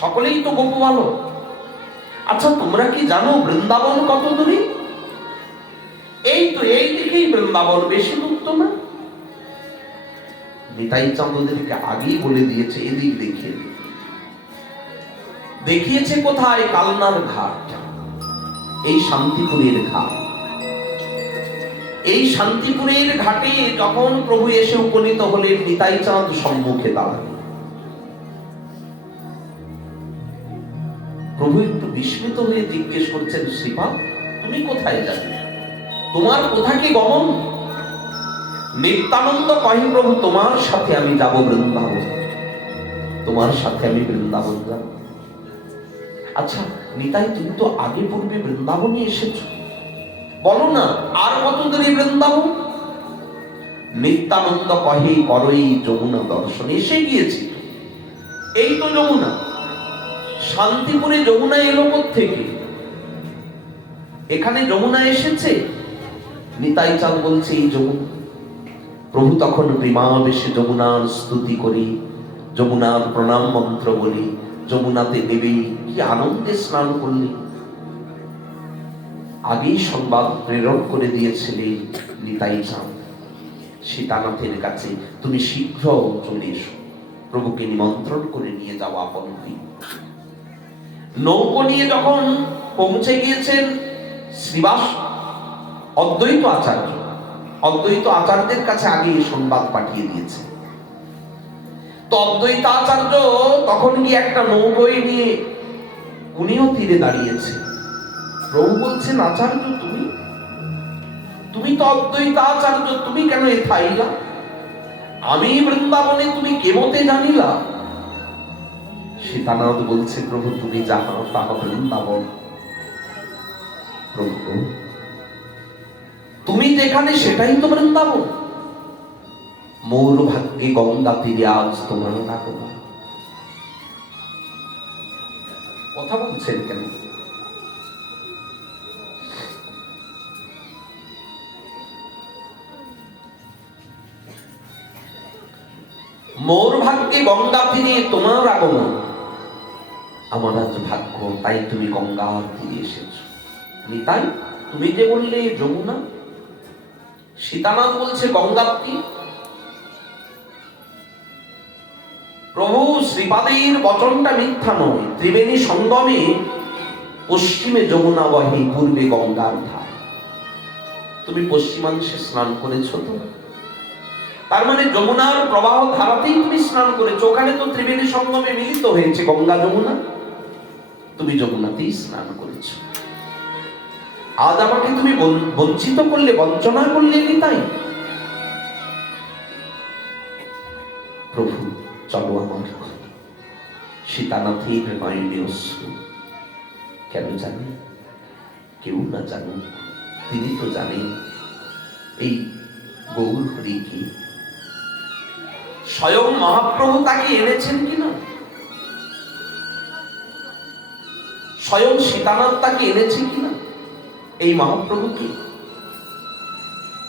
সকলেই তো গোপ বালক। আচ্ছা তোমরা কি জানো বৃন্দাবন কত দূরে? এই তো এই দিকেই বৃন্দাবন, বেশি দূর তো না। নিতাই চাঁদ ওদেরকে আগেই বলে দিয়েছে, এদিক দেখিয়ে দেখিয়েছে। কোথায়? কালনার ঘাট, এই শান্তিপুরের ঘাট। এই শান্তিপুরের ঘাটে যখন প্রভু এসে উপনীত হলেন, নিতাই চাঁদ সম্মুখে দাঁড়ালেন। প্রভু একটু বিস্মিত হয়ে জিজ্ঞেস করছেন, শ্রীপাদ তুমি কোথায় যাবে? তোমার কোথাকে গমন? নিত্যানন্দ কহে, প্রভু তোমার সাথে আমি যাব বৃন্দাবন, তোমার সাথে আমি বৃন্দাবন যাব। আচ্ছা নিতাই, তুমি তো আগে পূর্বে বৃন্দাবনে এসেছো, বলো না আর কত দূরে বৃন্দাবন? নিত্যানন্দ কহে, করই যমুনা দর্শন। এসে গিয়েছি, এই তো যমুনা। শান্তিপুরে যমুনা এলো থেকে? এখানে যমুনা এসেছে? নিতাই চাঁদ বলছে এই যমুনা। প্রভু তখন প্রেমাবেশে যমুনার স্তুতি করি, যমুনার প্রণাম মন্ত্র বলি, যমুনাতে দেবী কি আনন্দে স্নান করলেন। আগেই সংবাদ প্রেরণ করে দিয়েছিলেন নিতাই চাঁদ সীতানাথের কাছে, তুমি শীঘ্র চলে এসো, প্রভুকে নিমন্ত্রণ করে নিয়ে যাওয়া আপন দিন। নৌকো নিয়ে যখন পৌঁছে গিয়েছেন শ্রীবাস অদ্বৈত আচার্য, অদ্বৈত আচার্যের কাছে আগে সংবাদ পাঠিয়ে দিয়েছে। তো অদ্বৈত আচার্য তখন গিয়ে একটা নৌকোয় নিয়ে উনিও তীরে দাঁড়িয়েছে। প্রভু বলছেন, আচার্য তুমি তুমি তো অদ্বৈত আচার্য, তুমি কেন এথাইলা? আমি বৃন্দাবনে, তুমি কেমতে জানিলা? সীতানাথ বলছে, প্রভু তুমি যাহা তাহা বৃন্দাবন। প্রভু তুমি যেখানে সেটাই তো বৃন্দাবন। মোর ভাগ্যে গঙ্গা তীরে আজ তোমার আগমন। কথা বলছেন কেন? মোর ভাগ্যে গঙ্গা তীরে তোমার আগমন। আমার আজ ভাগ্য, তাই তুমি গঙ্গার তীরে এসেছো। নিতাই, তুমি যে বললে যমুনা, সীতানাথ বলছে গঙ্গার তীর। প্রভু শ্রীপাদের বচনটা মিথ্যা নয়। ত্রিবেণী সঙ্গমে পশ্চিমে যমুনা বহে, পূর্বে গঙ্গার ধার। তুমি পশ্চিমাংশে স্নান করেছো তো, তার মানে যমুনার প্রবাহ ধারাতেই তুমি স্নান করেছো। ওখানে তো ত্রিবেণী সঙ্গমে মিলিত হয়েছে গঙ্গা যমুনা, তুমি যমুনাতেই স্নান করেছো। আজ আমাকে তুমি বঞ্চিত করলে, বঞ্চনা করলে নিতাই। প্রভু চলো আমার ঘরে। সীতানাথের নয়নে অশ্রু। কেন জানি? কেউ না জানুক, তিনি তো জানেন এই গৌর হরি কি। স্বয়ং মহাপ্রভু তাকে এনেছেন কিনা, স্বয়ং সীতানাথ তাকে এনেছে কিনা, এই মহাপ্রভুকে।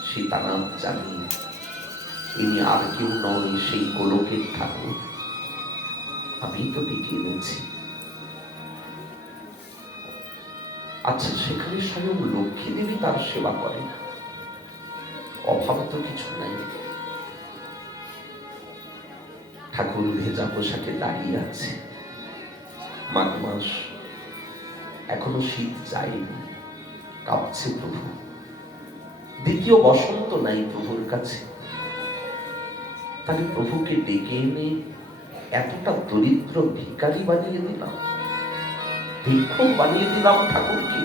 সীতানাথ জানি ইনি আর কেউ নয়, সেই গোলকের ঠাকুর। আমি তো ডেকে এনেছি। আচ্ছা সেখানে স্বয়ং লক্ষ্মী দেবী তার সেবা করে না, অভাব তো কিছু নাই। ঠাকুর ভেজা পোশাকে দাঁড়িয়ে আছে। মাঘ মাস, এখনো শীত যায়নি, কাঁপছে প্রভু। দ্বিতীয় বসন্ত নাই প্রভুর কাছে। তাহলে প্রভুকে ডেকে এনে এতটা দরিদ্র ভিখারি বানিয়ে দিলাম, ভিক্ষুক বানিয়ে দিলাম ঠাকুরকে।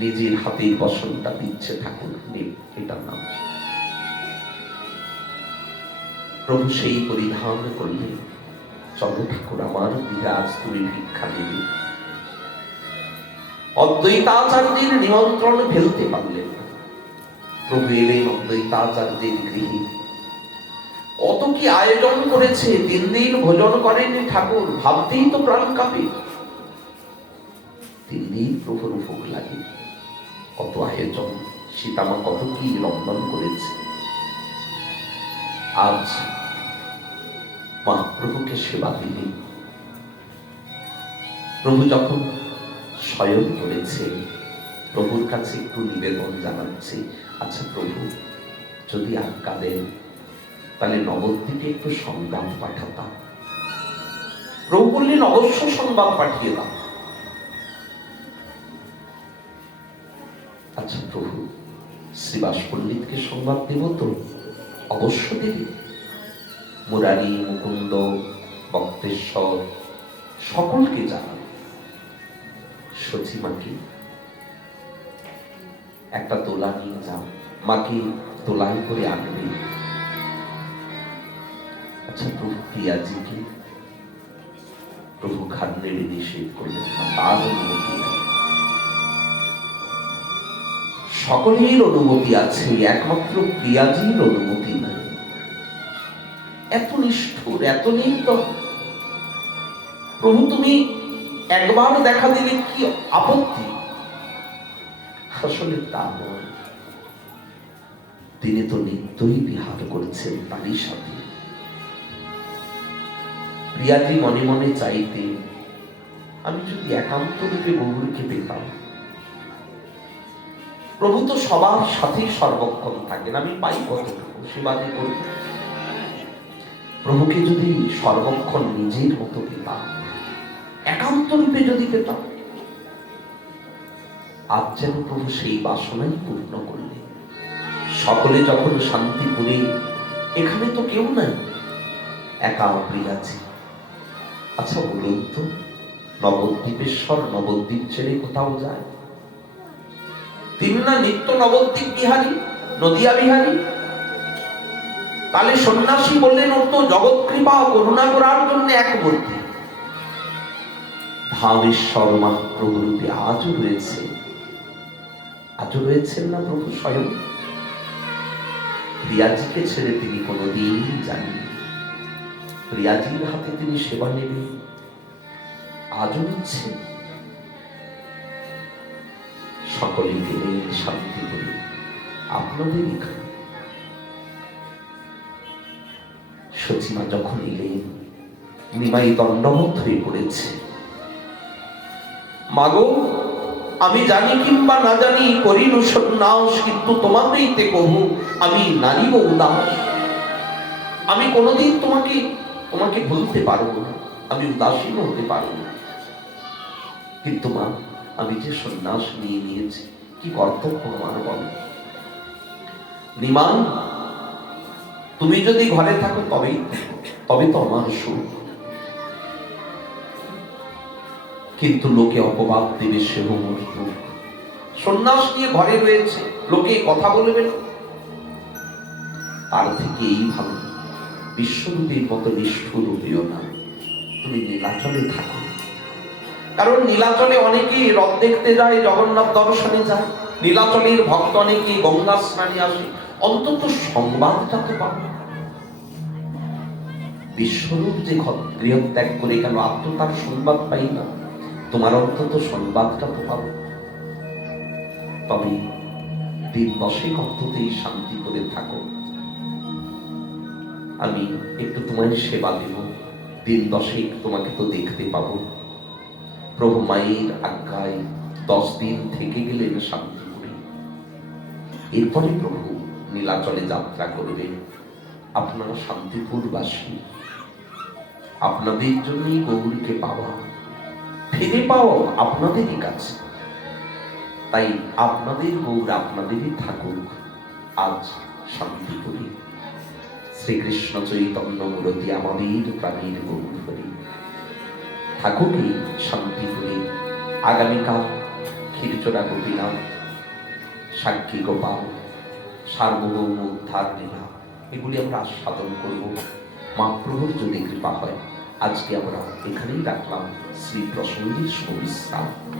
নিজের হাতে বসনটা দিচ্ছে ঠাকুর, এটার নাম। প্রভু সেই পরিধান করলেন, চলো ঠাকুর আমার, বিরাজ তুমি ভিক্ষা দেবে। অদ্বৈতাচার্যের নিমন্ত্রণ ফেলতে পারলেন না। প্রভু এলেন অদ্বৈতাচার্যের গৃহে। কত কি আয়োজন করেছে, 3 দিন ভোজন করেন ঠাকুর, ভাবতেই তো প্রাণ কাঁপে। 3 দিন প্রভুর ভোগ লাগে, কত আয়োজন, সীতামা কত কি রন্ধন করেছে। আজ মহাপ্রভুকে সেবা দিলেন। প্রভু যখন শয়ন করেছে, প্রভুর কাছে একটু নিবেদন জানাচ্ছে, আচ্ছা প্রভু, যদি আজ্ঞা দেন তাহলে নবদ্বীপে একটু সংবাদ পাঠাতাম। প্রভু বললেন, অবশ্য সংবাদ পাঠিয়ে দাও। আচ্ছা প্রভু, শ্রীবাস পণ্ডিতকে সংবাদ দেব তো? অবশ্য দেবে। মুরারি, মুকুন্দ, বক্তেশ্বর সকলকে জানান। সচিমাকে একটা তোলা নিয়ে যাও, মাকে তোলাই করে আনবে। আচ্ছা প্রভু, প্রিয়াজিকে? প্রভু ঘাট নেড়ে নিষেধ করলেন না, তার অনুমতি নেই। সকলের অনুমতি আছে, একমাত্র প্রিয়াজির অনুমতি নাই। এত নিষ্ঠুর, এত নির্দয়। প্রভু তুমি একবার দেখা দিলে কি আপত্তি? আসলে তা নয়, তিনি তো নিত্যই বিহার করছেন তারই সাথে। প্রিয়াজি মনে মনে চাইতে, আমি যদি একান্ত রূপে গৌরীকে পেতাম। প্রভু তো সবার সাথেই সর্বক্ষণ থাকেন, আমি পাই কতটুকু সেবাদি করি। প্রভুকে যদি সর্বক্ষণ নিজের মতো পেতাম, একান্ত রূপে যদি পেতাম। আজ যেন প্রভু সেই বাসনাই পূর্ণ করলেন। সকলে যখন শান্তিপুরে, এখানে তো কেউ নাই, একা প্রিয়াজি। আচ্ছা বলুন তো, নবদ্বীপেশ্বর নবদ্বীপ ছেড়ে কোথাও যায়? তিনি না নিত্য নবদ্বীপ বিহারী, নদিয়া বিহারী? তাহলে সন্ন্যাসী বললেন, ওর তো জগৎ কৃপা করুণা করার জন্য এক মূর্তি। ধামেশ্বর মহাপ্রভু রূপে আজও রয়েছে, আজও রয়েছেন না প্রভু স্বয়ং। প্রিয়াজিকে ছেড়ে তিনি কোনোদিন যাননি। প্রিয়াজির হাতে তিনি সেবা নেবেন, আজও নিচ্ছে। সকলে গেলেন শান্তি করে আপনাদের এখানে। সচিমা যখন এলেন, নিমাই দণ্ডবোধ হয়ে পড়েছে। মাগো, আমি জানি কিংবা না জানি করিনু সন্ন্যাস, কিন্তু তোমার হইতে কহু আমি নারী ও উদাস। আমি কোনোদিন তোমাকে ভুলতে পারবো না, আমি উদাসীন হতে পারবো না। কিন্তু মা, আমি যে সন্ন্যাস নিয়ে নিয়েছি, কি কর্তব্য আমার বলো? নিমাই, তুমি যদি ঘরে থাকো তবে তো আমার সুখ। কিন্তু লোকে অপবাদ দেবে, সেও মোর দুঃখ। সন্ন্যাস নিয়ে ঘরে রয়েছে, লোকে কথা বলবে না। তার থেকে এই ভালো, বিশ্বরূপের মতো নিষ্ঠুর হইও না, তুমি নীলাচলে থাকো। কারণ নীলাচলে অনেকে রথ দেখতে যায়, জগন্নাথ দর্শনে যায়, নীলাচলের ভক্ত অনেকে গঙ্গা স্নানে আসে। অন্তত সংবাদটা তো পাবে। বিশ্বরূপ যে গৃহত্যাগ করে গেল, আত্মতার সংবাদ পাই না, তোমার অন্তত সংবাদটা তো পাবো। তবে দিন 10 অন্ততেই শান্তি করে থাকো। আমি একটু তোমার সেবা দেব, দিন 10 তোমাকে তো দেখতে পাবো। প্রভু মায়ের আজ্ঞায় 10 দিন থেকে গেলেন শান্তিপুরে। এরপরে প্রভু নীলাচলে যাত্রা করবে। আপনারা শান্তিপুরবাসী, আপনাদের জন্যই গৌরীকে পাওয়া, ফিরে পাওয়া আপনাদেরই কাছে। তাই আপনাদের গৌর আপনাদেরই থাকুক আজ শান্তিপুরে। শ্রীকৃষ্ণ চৈতন্য মূরতি আমাদের প্রাণীর গৌর হরি থাকুক এই শান্তিপুরে। আগামীকাল ক্ষীরচোরা গোপীনাথ, সাক্ষী গোপাল, সার্বভৌম উদ্ধার লীলা, এগুলি আমরা আস্বাদন করব। মহাপ্রভুর যদি কৃপা হয়। আজকে আমরা এখানেই রাখলাম শ্রী প্রসঙ্গের শুভ বিশ্রাম।